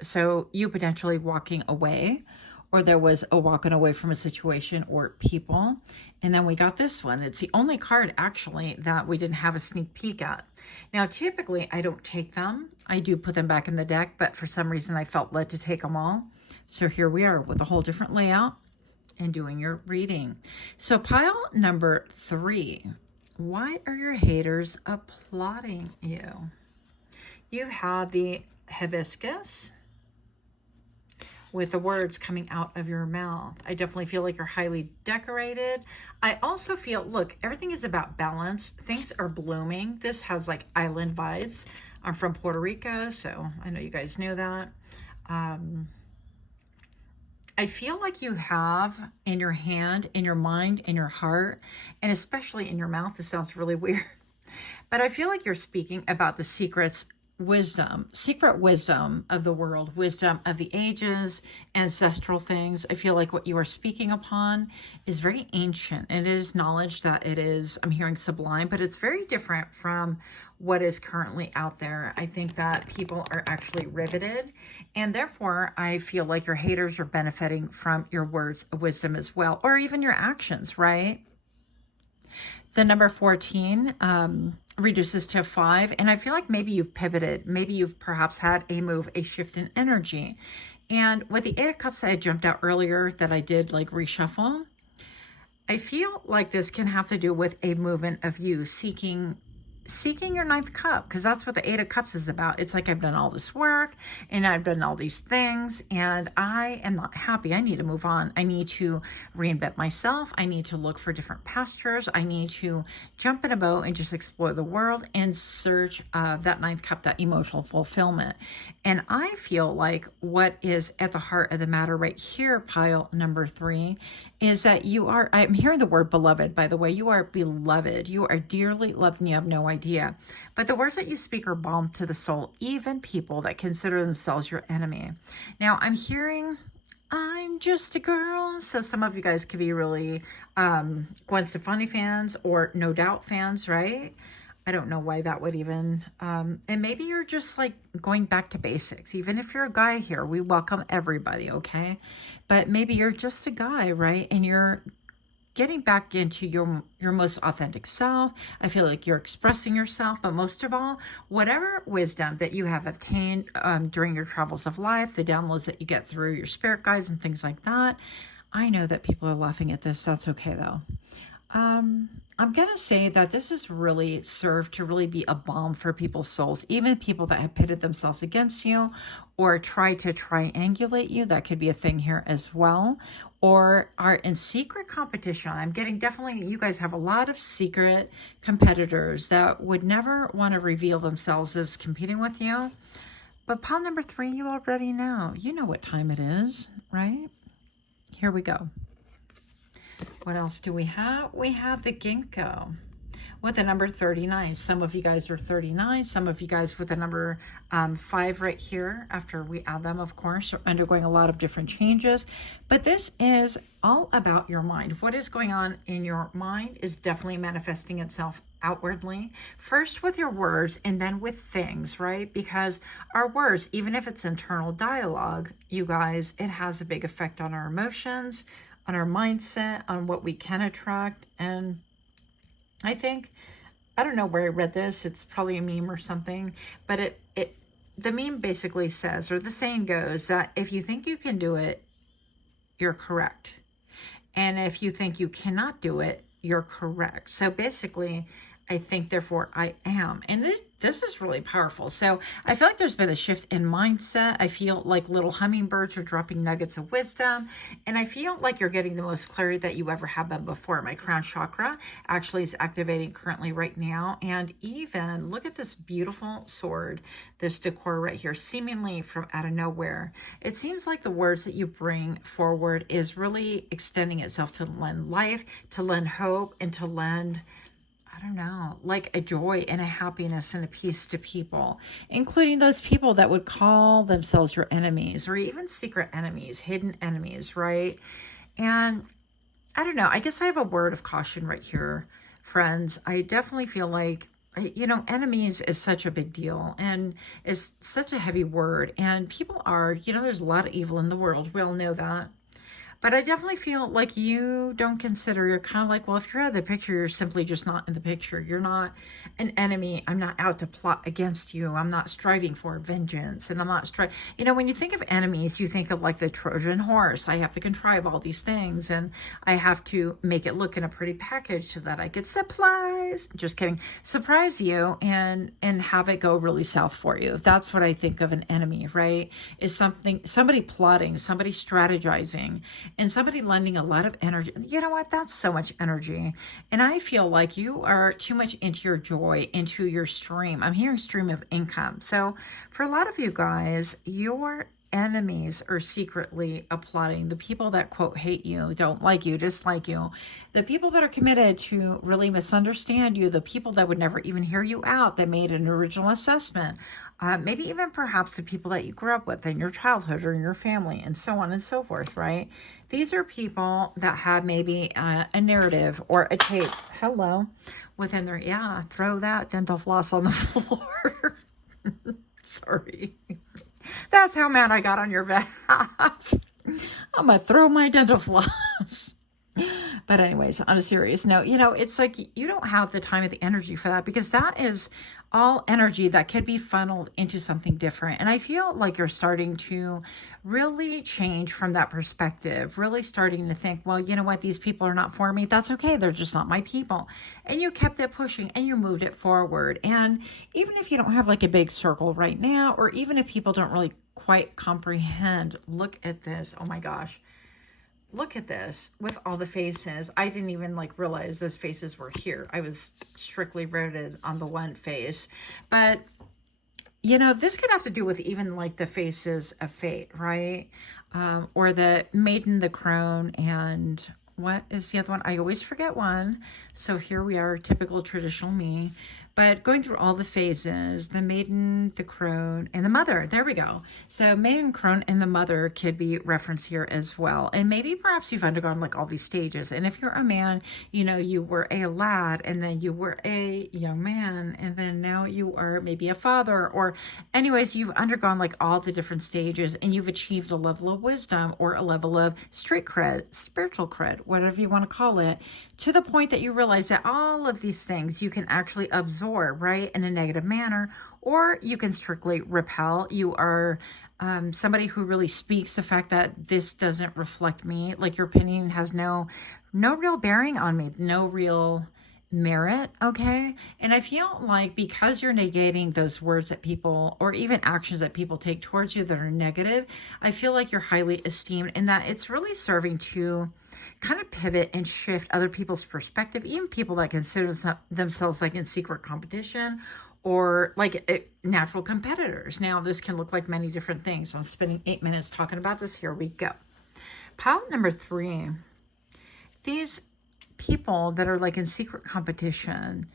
so you potentially walking away, or there was a walking away from a situation or people. And then we got this one. It's the only card actually that we didn't have a sneak peek at. Now, typically I don't take them. I do put them back in the deck, but for some reason I felt led to take them all. So here we are with a whole different layout and doing your reading. So pile number 3, why are your haters applauding you? You have the hibiscus, with the words coming out of your mouth. I definitely feel like you're highly decorated. I also feel, look, everything is about balance. Things are blooming. This has like island vibes. I'm from Puerto Rico, so I know you guys know that. I feel like you have in your hand, in your mind, in your heart, and especially in your mouth. This sounds really weird, but I feel like you're speaking about the secret wisdom of the world, wisdom of the ages, ancestral things. I feel like what you are speaking upon is very ancient. It is knowledge that it is, I'm hearing sublime, but it's very different from what is currently out there. I think that people are actually riveted, and therefore I feel like your haters are benefiting from your words of wisdom as well, or even your actions, right? The number 14 reduces to 5. And I feel like maybe you've pivoted. Maybe you've perhaps had a move, a shift in energy. And with the 8 of Cups that I jumped out earlier that I did like reshuffle, I feel like this can have to do with a movement of you seeking your 9th cup, because that's what the 8 of Cups is about. It's like I've done all this work and I've done all these things and I am not happy. I need to move on. I need to reinvent myself. I need to look for different pastures. I need to jump in a boat and just explore the world in search of that 9th cup, that emotional fulfillment. And I feel like what is at the heart of the matter right here, pile number 3, is that you are, I'm hearing the word beloved, by the way. You are beloved. You are dearly loved and you have no idea. But the words that you speak are balm to the soul, even people that consider themselves your enemy. Now, I'm hearing, I'm just a girl. So some of you guys could be really Gwen Stefani fans or No Doubt fans, right? I don't know why that would even, and maybe you're just like going back to basics. Even if you're a guy here, we welcome everybody, okay? But maybe you're just a guy, right? And you're getting back into your most authentic self. I feel like you're expressing yourself, but most of all, whatever wisdom that you have obtained during your travels of life, the downloads that you get through your spirit guides and things like that. I know that people are laughing at this. That's okay though. I'm going to say that this has really served to really be a balm for people's souls, even people that have pitted themselves against you or try to triangulate you. That could be a thing here as well, or are in secret competition. I'm getting definitely, you guys have a lot of secret competitors that would never want to reveal themselves as competing with you. But pile number 3, you already know. You know what time it is, right? Here we go. What else do we have? We have the ginkgo with the number 39. Some of you guys are 39. Some of you guys with the number 5 right here. After we add them, of course, are undergoing a lot of different changes. But this is all about your mind. What is going on in your mind is definitely manifesting itself outwardly, first with your words and then with things, right? Because our words, even if it's internal dialogue, you guys, it has a big effect on our emotions, on our mindset, on what we can attract. And I think, I don't know where I read this, it's probably a meme or something, but the meme basically says, or the saying goes, that if you think you can do it, you're correct. And if you think you cannot do it, you're correct. So basically, I think, therefore I am. And this is really powerful. So I feel like there's been a shift in mindset. I feel like little hummingbirds are dropping nuggets of wisdom. And I feel like you're getting the most clarity that you ever have been before. My crown chakra actually is activating currently right now. And even look at this beautiful sword, this decor right here, seemingly from out of nowhere. It seems like the words that you bring forward is really extending itself to lend life, to lend hope, and to lend, I don't know, like a joy and a happiness and a peace to people, including those people that would call themselves your enemies or even secret enemies, hidden enemies, right? And I don't know, I guess I have a word of caution right here, friends. I definitely feel like, you know, enemies is such a big deal and is such a heavy word. And people are, you know, there's a lot of evil in the world. We all know that. But I definitely feel like you don't consider, you're kind of like, well, if you're out of the picture, you're simply just not in the picture. You're not an enemy. I'm not out to plot against you. I'm not striving for vengeance. And I'm not when you think of enemies, you think of like the Trojan horse. I have to contrive all these things and I have to make it look in a pretty package so that I get supplies. Just kidding. Surprise you and have it go really south for you. That's what I think of an enemy, right? Is somebody plotting, somebody strategizing, and somebody lending a lot of energy. You know what? That's so much energy. And I feel like you are too much into your joy, into your stream. I'm hearing stream of income. So for a lot of you guys, your enemies are secretly applauding. The people that quote hate you, don't like you, dislike you, the people that are committed to really misunderstand you, the people that would never even hear you out, that made an original assessment, maybe even perhaps the people that you grew up with in your childhood or in your family, and so on and so forth, right? These are people that have maybe a narrative or a tape, hello, within their, yeah, throw that dental floss on the floor. Sorry. That's how mad I got on your behalf. I'm going to throw my dental floss. But anyways, on a serious note, it's like you don't have the time or the energy for that, because that is all energy that could be funneled into something different. And I feel like you're starting to really change from that perspective, really starting to think, well, you know what? These people are not for me. That's okay. They're just not my people. And you kept it pushing and you moved it forward. And even if you don't have like a big circle right now, or even if people don't really quite comprehend, look at this. Oh my gosh. Look at this with all the faces. I didn't even like realize those faces were here. I was strictly rooted on the one face. But, this could have to do with even like the faces of fate, right? Or the maiden, the crone, and what is the other one? I always forget one. So here we are, typical traditional me. But going through all the phases, the maiden, the crone, and the mother. There we go. So maiden, crone, and the mother could be referenced here as well. And maybe perhaps you've undergone like all these stages. And if you're a man, you were a lad, and then you were a young man, and then now you are maybe a father. Or anyways, you've undergone like all the different stages, and you've achieved a level of wisdom or a level of street cred, spiritual cred, whatever you want to call it, to the point that you realize that all of these things you can actually absorb, right, in a negative manner, or you can strictly repel. You are somebody who really speaks the fact that this doesn't reflect me, like your opinion has no real bearing on me, no real merit, okay? And I feel like because you're negating those words that people, or even actions that people take towards you that are negative, I feel like you're highly esteemed, and that it's really serving to kind of pivot and shift other people's perspective, even people that consider themselves like in secret competition or like natural competitors. Now, this can look like many different things. I'm spending 8 minutes talking about this. Here we go. Pile number 3. These people that are like in secret competition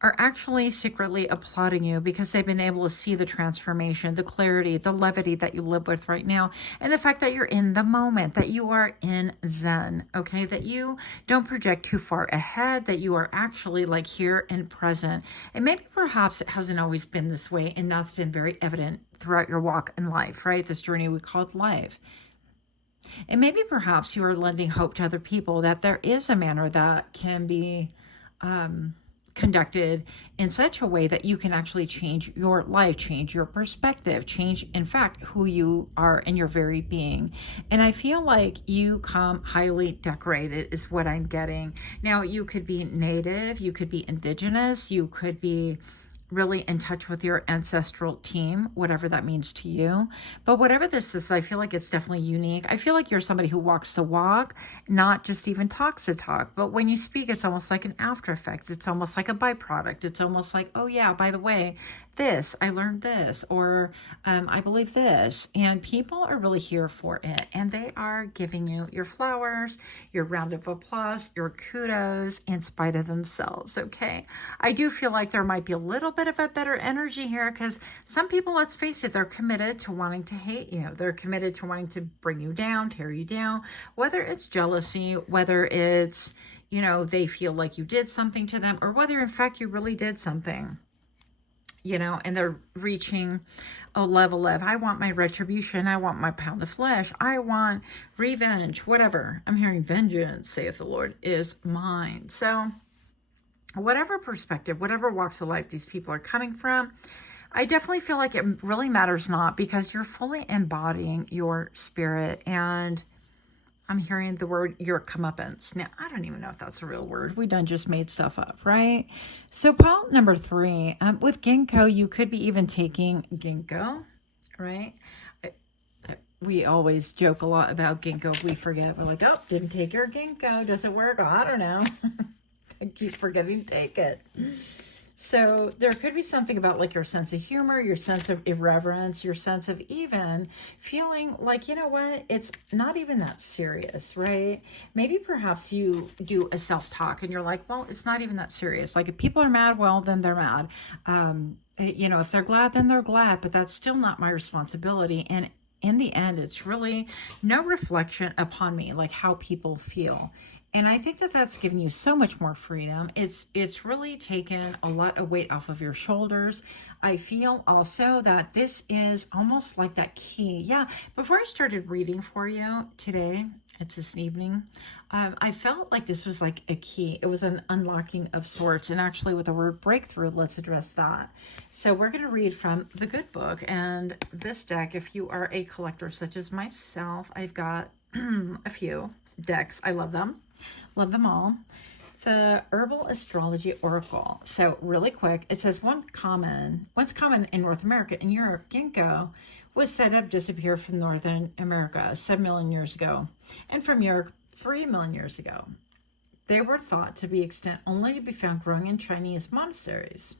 are actually secretly applauding you because they've been able to see the transformation, the clarity, the levity that you live with right now, and the fact that you're in the moment, that you are in Zen, okay? That you don't project too far ahead, that you are actually like here and present. And maybe perhaps it hasn't always been this way, and that's been very evident throughout your walk in life, right? This journey we called life. And maybe perhaps you are lending hope to other people that there is a manner that can be conducted in such a way that you can actually change your life, change your perspective, change, in fact, who you are in your very being. And I feel like you come highly decorated is what I'm getting. Now, you could be native, you could be indigenous, you could be really in touch with your ancestral team, whatever that means to you. But whatever this is, I feel like it's definitely unique. I feel like you're somebody who walks the walk, not just even talks the talk. But when you speak, it's almost like an after effect. It's almost like a byproduct. It's almost like, oh yeah, by the way, I learned this, or I believe this. And people are really here for it. And they are giving you your flowers, your round of applause, your kudos in spite of themselves, okay? I do feel like there might be a little bit of a better energy here because some people, let's face it, they're committed to wanting to hate you. They're committed to wanting to bring you down, tear you down, whether it's jealousy, whether it's, they feel like you did something to them, or whether in fact you really did something. you know, and they're reaching a level of, I want my retribution, I want my pound of flesh, I want revenge, whatever. I'm hearing vengeance, saith the Lord, is mine. So whatever perspective, whatever walks of life these people are coming from, I definitely feel like it really matters not, because you're fully embodying your spirit. And I'm hearing the word your comeuppance. Now, I don't even know if that's a real word. We done just made stuff up, right? So point number 3, with ginkgo, you could be even taking ginkgo, right? We always joke a lot about ginkgo. We forget. We're like, oh, didn't take your ginkgo. Does it work? Oh, I don't know. I keep forgetting to take it. So there could be something about like your sense of humor, your sense of irreverence, your sense of even feeling like, you know what, it's not even that serious, right? Maybe perhaps you do a self-talk and you're like, well, it's not even that serious. Like if people are mad, well, then they're mad. You know, if they're glad, then they're glad, but that's still not my responsibility. And in the end, it's really no reflection upon me, like how people feel. And I think that that's given you so much more freedom. It's really taken a lot of weight off of your shoulders. I feel also that this is almost like that key. Yeah, before I started reading for you today, it's this evening, I felt like this was like a key. It was an unlocking of sorts. And actually with the word breakthrough, let's address that. So we're going to read from the good book. And this deck, if you are a collector such as myself, I've got a few decks. I love them. Love them all. The Herbal Astrology Oracle. So really quick, it says once common in North America. In Europe, ginkgo was said to have disappeared from Northern America 7 million years ago, and from Europe 3 million years ago. They were thought to be extant only to be found growing in Chinese monasteries.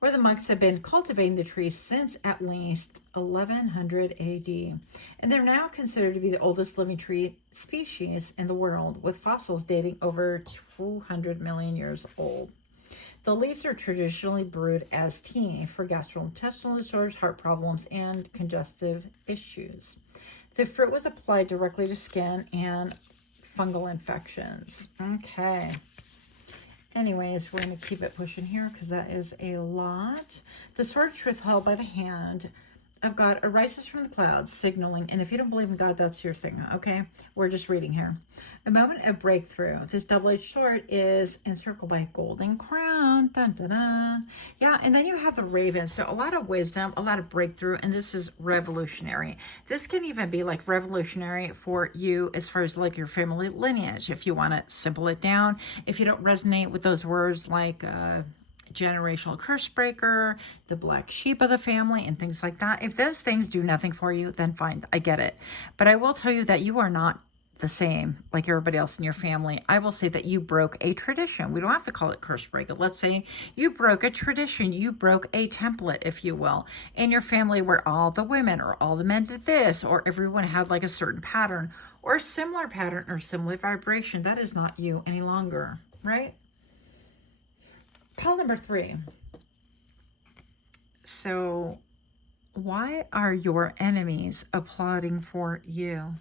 Where the monks have been cultivating the trees since at least 1100 AD. And they're now considered to be the oldest living tree species in the world, with fossils dating over 200 million years old. The leaves are traditionally brewed as tea for gastrointestinal disorders, heart problems, and congestive issues. The fruit was applied directly to skin and fungal infections. Okay. Anyways, we're going to keep it pushing here because that is a lot. The sword of truth held by the hand of God arises from the clouds, signaling, and if you don't believe in God, that's your thing, okay? We're just reading here. A moment of breakthrough. This double-edged sword is encircled by a golden crown. Dun, dun, dun. Yeah, and then you have the raven. So a lot of wisdom, a lot of breakthrough, and this is revolutionary. This can even be like revolutionary for you as far as like your family lineage, if you want to simple it down. If you don't resonate with those words like generational curse breaker, the black sheep of the family, and things like that. If those things do nothing for you, then fine, I get it. But I will tell you that you are not the same like everybody else in your family. I will say that you broke a tradition. We don't have to call it curse breaker. Let's say you broke a tradition. You broke a template, if you will, in your family where all the women or all the men did this, or everyone had like a certain pattern or a similar pattern or similar vibration. That is not you any longer, right? Pile number 3. So, why are your enemies applauding for you?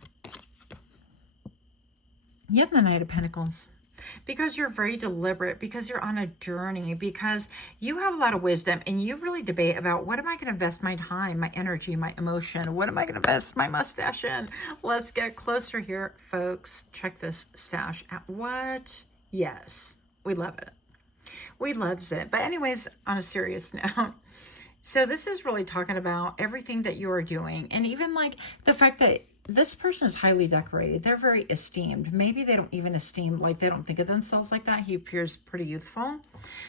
You have the Knight of Pentacles. Because you're very deliberate, because you're on a journey, because you have a lot of wisdom, and you really debate about what am I going to invest my time, my energy, my emotion, what am I going to invest my mustache in? Let's get closer here, folks. Check this stash out. What? Yes, we love it. We loves it. But anyways, on a serious note, so this is really talking about everything that you are doing. And even like the fact that this person is highly decorated. They're very esteemed. Maybe they don't even esteem, like they don't think of themselves like that. He appears pretty youthful.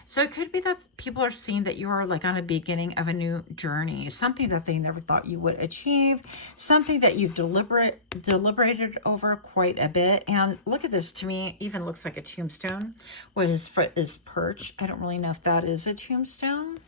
So it could be that people are seeing that you are like on a beginning of a new journey, something that they never thought you would achieve, something that you've deliberated over quite a bit. And look at this, to me, even looks like a tombstone where his foot is perched. I don't really know if that is a tombstone.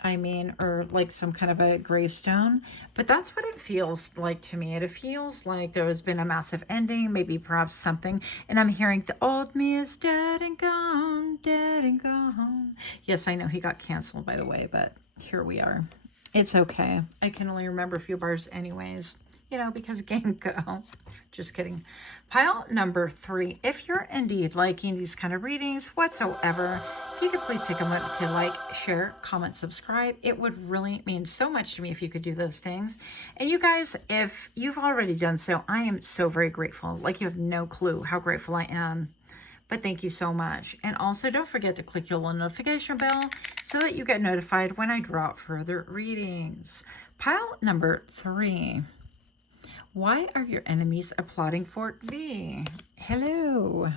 I mean, or like some kind of a gravestone, but that's what it feels like to me. It feels like there has been a massive ending, maybe perhaps something, and I'm hearing the old me is dead and gone, dead and gone. Yes, I know he got canceled, by the way, but here we are. It's okay. I can only remember a few bars anyways. because ginkgo. Just kidding. Pile number 3. If you're indeed liking these kind of readings whatsoever, if you could please take a moment to like, share, comment, subscribe. It would really mean so much to me if you could do those things. And you guys, if you've already done so, I am so very grateful. Like, you have no clue how grateful I am. But thank you so much. And also, don't forget to click your little notification bell so that you get notified when I drop further readings. Pile number 3. Why are your enemies applauding for thee? Hello.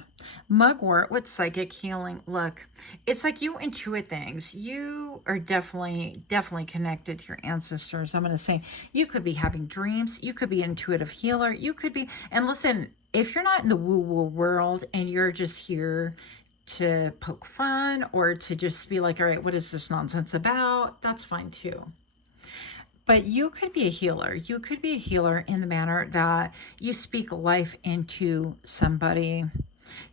Mugwort with psychic healing. Look, it's like you intuit things. You are definitely connected to your ancestors. I'm going to say you could be having dreams. You could be an intuitive healer. You could be, and listen, if you're not in the woo-woo world and you're just here to poke fun or to just be like, all right, what is this nonsense about? That's fine too. But you could be a healer. You could be a healer in the manner that you speak life into somebody.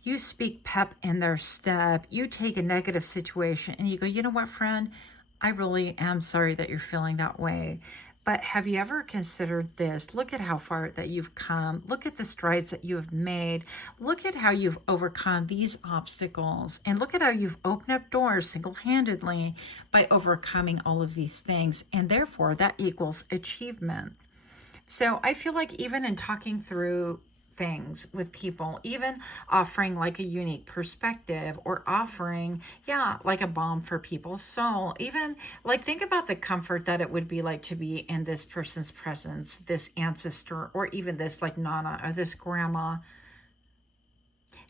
You speak pep in their step. You take a negative situation and you go, you know what, friend? I really am sorry that you're feeling that way. But have you ever considered this? Look at how far that you've come. Look at the strides that you have made. Look at how you've overcome these obstacles. And look at how you've opened up doors single-handedly by overcoming all of these things. And therefore, that equals achievement. So I feel like even in talking through things with people, even offering like a unique perspective or offering, like a balm for people's soul, even like think about the comfort that it would be like to be in this person's presence, this ancestor, or even this like Nana or this grandma.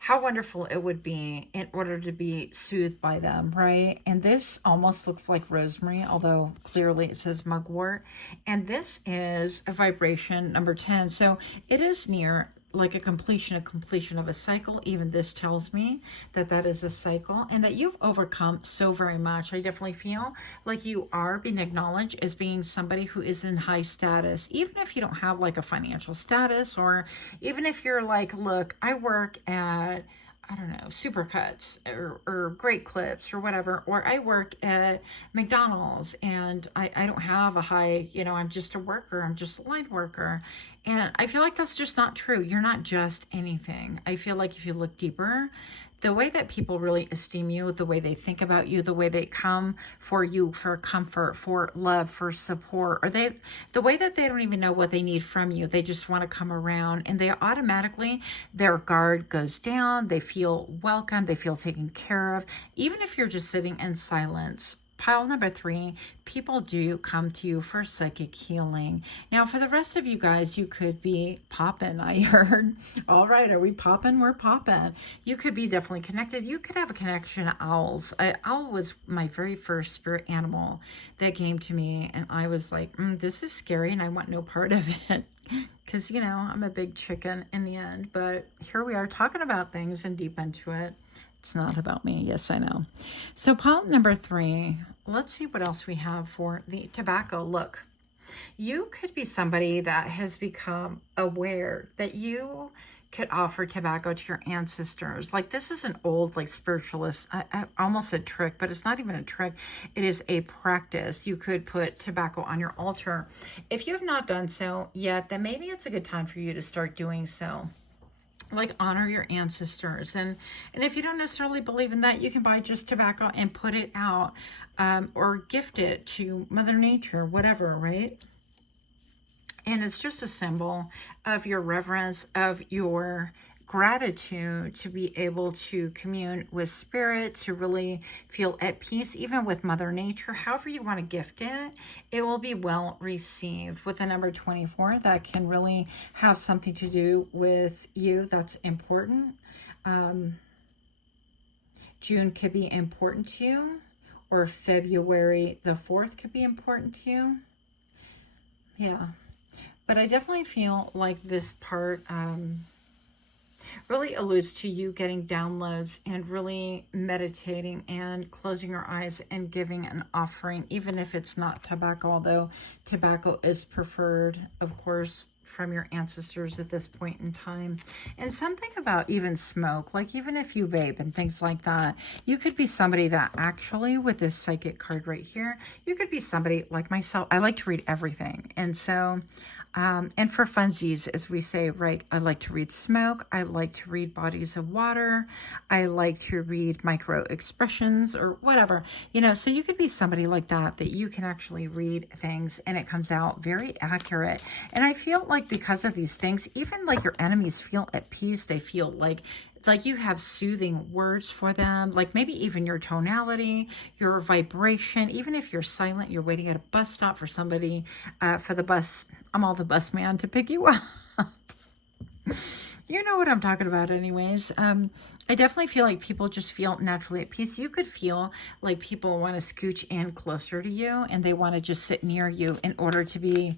How wonderful it would be in order to be soothed by them, right? And this almost looks like rosemary, although clearly it says mugwort. And this is a vibration number 10. So it is near like a completion of a cycle. Even this tells me that that is a cycle and that you've overcome so very much. I definitely feel like you are being acknowledged as being somebody who is in high status, even if you don't have like a financial status, or even if you're like, look, I work at, I don't know, Supercuts or Great Clips or whatever, or I work at McDonald's and I don't have a high, I'm just a worker, I'm just a line worker. And I feel like that's just not true. You're not just anything. I feel like if you look deeper, the way that people really esteem you, the way they think about you, the way they come for you for comfort, for love, for support, or the way that they don't even know what they need from you. They just want to come around and they automatically, their guard goes down. They feel welcome. They feel taken care of. Even if you're just sitting in silence. Pile number 3, people do come to you for psychic healing. Now, for the rest of you guys, you could be popping, I heard. All right, are we popping? We're popping. You could be definitely connected. You could have a connection to owls. Owl was my very first spirit animal that came to me, and I was like, this is scary, and I want no part of it. Because, I'm a big chicken in the end. But here we are talking about things and deep into it. It's not about me. Yes, I know. So pile number 3, let's see what else we have for the tobacco. Look, you could be somebody that has become aware that you could offer tobacco to your ancestors. Like, this is an old, like, spiritualist, I almost said trick, but it's not even a trick. It is a practice. You could put tobacco on your altar. If you have not done so yet, then maybe it's a good time for you to start doing so. Like, honor your ancestors. And if you don't necessarily believe in that, you can buy just tobacco and put it out, or gift it to Mother Nature, whatever, right? And it's just a symbol of your reverence, of your gratitude to be able to commune with spirit, to really feel at peace, even with Mother Nature. However you want to gift it, it will be well received. With the number 24, that can really have something to do with you. That's important. June could be important to you, or February the 4th could be important to you. Yeah. But I definitely feel like this part really alludes to you getting downloads and really meditating and closing your eyes and giving an offering, even if it's not tobacco, although tobacco is preferred, of course, from your ancestors at this point in time. And something about even smoke, like even if you vape and things like that, you could be somebody that actually, with this psychic card right here, you could be somebody like myself. I like to read everything. And so, and for funsies, as we say, right, I like to read smoke. I like to read bodies of water. I like to read micro expressions or whatever, you know, so you could be somebody like that, that you can actually read things and it comes out very accurate. And I feel like because of these things, even like your enemies feel at peace. They feel like you have soothing words for them, like maybe even your tonality, your vibration. Even if you're silent, you're waiting at a bus stop for somebody, for the bus. I'm all the bus man to pick you up. You know what I'm talking about anyways. I definitely feel like people just feel naturally at peace. You could feel like people want to scooch in closer to you and they want to just sit near you in order to be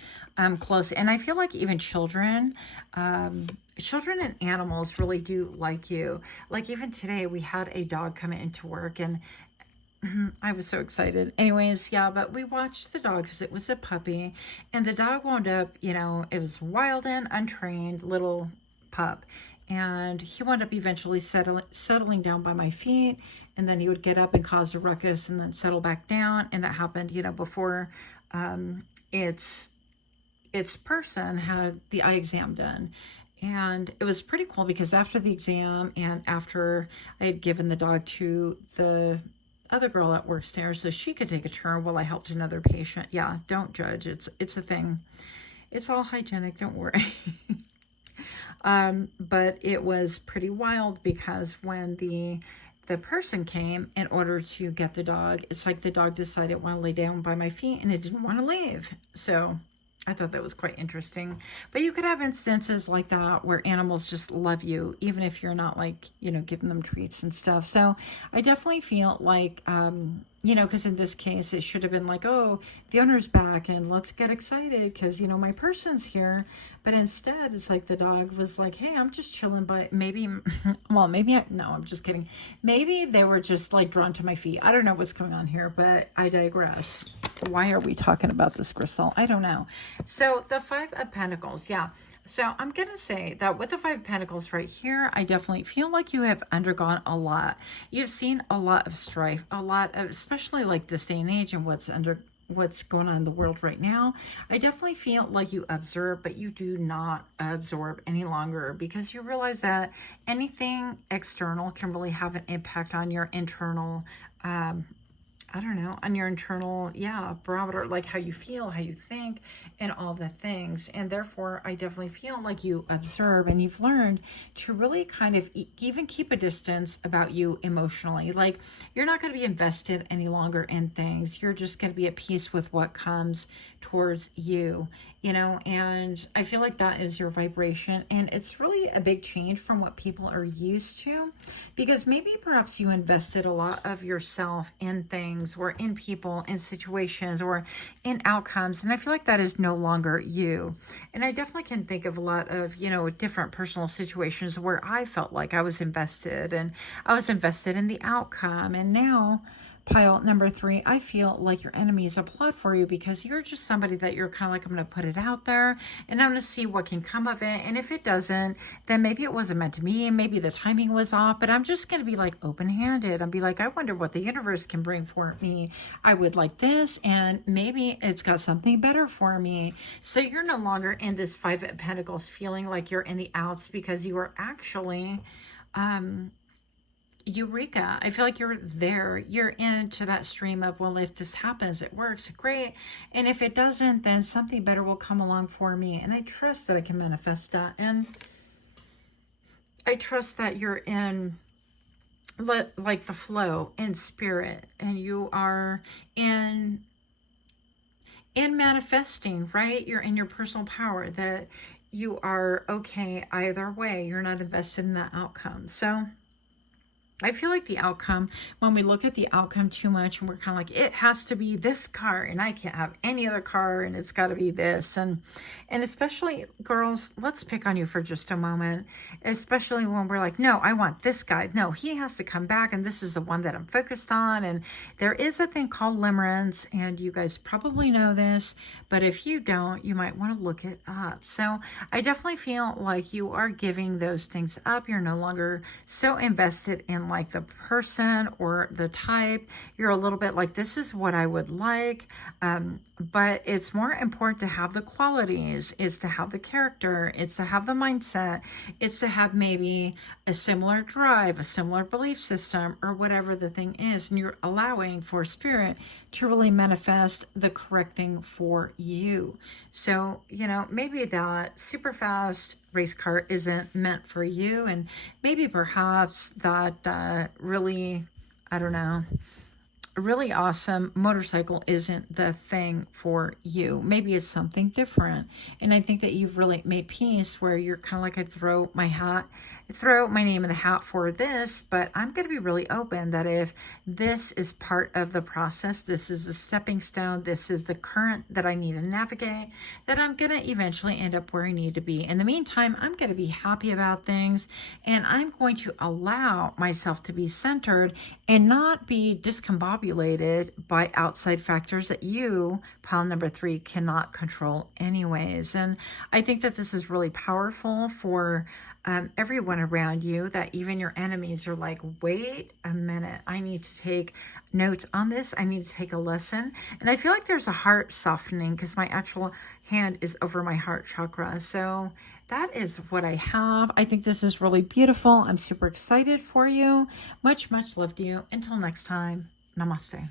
close. And I feel like even children and animals really do like you. Like even today we had a dog come into work and I was so excited. Anyways, yeah, but we watched the dog because it was a puppy and the dog wound up, you know, it was wild and untrained little pup. And he wound up eventually settling down by my feet. And then he would get up and cause a ruckus and then settle back down. And that happened, you know, before its person had the eye exam done. And it was pretty cool because after the exam and after I had given the dog to the other girl that works there so she could take a turn while I helped another patient. Yeah, don't judge. It's a thing. It's all hygienic. Don't worry. But it was pretty wild because when the person came in order to get the dog, it's like the dog decided it wanted to lay down by my feet and it didn't want to leave. So I thought that was quite interesting. But you could have instances like that where animals just love you, even if you're not like, you know, giving them treats and stuff. So I definitely feel like, you know, because in this case, it should have been like, oh, the owner's back and let's get excited because, you know, my person's here. But instead, it's like the dog was like, hey, I'm just chilling. But maybe, well, no, I'm just kidding. Maybe they were just like drawn to my feet. I don't know what's going on here, but I digress. Why are we talking about this, Crystal? I don't know. So the Five of Pentacles, yeah. So I'm going to say that with the Five of Pentacles right here, I definitely feel like you have undergone a lot. You've seen a lot of strife, a lot of, especially like this day and age and what's going on in the world right now. I definitely feel like you observe, but you do not absorb any longer because you realize that anything external can really have an impact on your internal, I don't know, on your internal, barometer, like how you feel, how you think, and all the things. And therefore, I definitely feel like you observe and you've learned to really kind of even keep a distance about you emotionally. Like you're not going to be invested any longer in things. You're just going to be at peace with what comes towards you, you know, and I feel like that is your vibration. And it's really a big change from what people are used to because maybe perhaps you invested a lot of yourself in things or in people, in situations or in outcomes. And I feel like that is no longer you. And I definitely can think of a lot of, you know, different personal situations where I felt like I was invested and I was invested in the outcome. And now, pile number 3, I feel like your enemies applaud for you because you're just somebody that you're kind of like, I'm going to put it out there and I'm going to see what can come of it. And if it doesn't, then maybe it wasn't meant to be. Maybe the timing was off, but I'm just going to be like open-handed and be like, I wonder what the universe can bring for me. I would like this and maybe it's got something better for me. So you're no longer in this Five of Pentacles feeling like you're in the outs because you are actually, Eureka. I feel like you're there. You're into that stream of, well, if this happens, it works. Great. And if it doesn't, then something better will come along for me. And I trust that I can manifest that. And I trust that you're in like the flow in spirit and you are in manifesting, right? You're in your personal power that you are okay either way. You're not invested in that outcome. So I feel like the outcome, when we look at the outcome too much and we're kind of like, it has to be this car and I can't have any other car and it's got to be this. And especially girls, let's pick on you for just a moment, especially when we're like, no, I want this guy. No, he has to come back and this is the one that I'm focused on. And there is a thing called limerence, and you guys probably know this, but if you don't, you might want to look it up. So I definitely feel like you are giving those things up. You're no longer so invested in like the person or the type. You're a little bit like, this is what I would like, but it's more important to have the qualities, is to have the character, it's to have the mindset, it's to have maybe a similar drive, a similar belief system, or whatever the thing is, and you're allowing for spirit to really manifest the correct thing for you. So, you know, maybe that super fast race car isn't meant for you, and maybe perhaps that really, I don't know, a really awesome motorcycle isn't the thing for you. Maybe it's something different. And I think that you've really made peace where you're kind of like, I throw my name in the hat for this, but I'm going to be really open that if this is part of the process, this is a stepping stone, this is the current that I need to navigate, that I'm going to eventually end up where I need to be. In the meantime, I'm going to be happy about things, and I'm going to allow myself to be centered and not be discombobulated by outside factors that you, pile number 3, cannot control anyways. And I think that this is really powerful for everyone around you, that even your enemies are like, wait a minute, I need to take notes on this. I need to take a lesson. And I feel like there's a heart softening because my actual hand is over my heart chakra. So that is what I have. I think this is really beautiful. I'm super excited for you. Much, much love to you. Until next time. Namaste.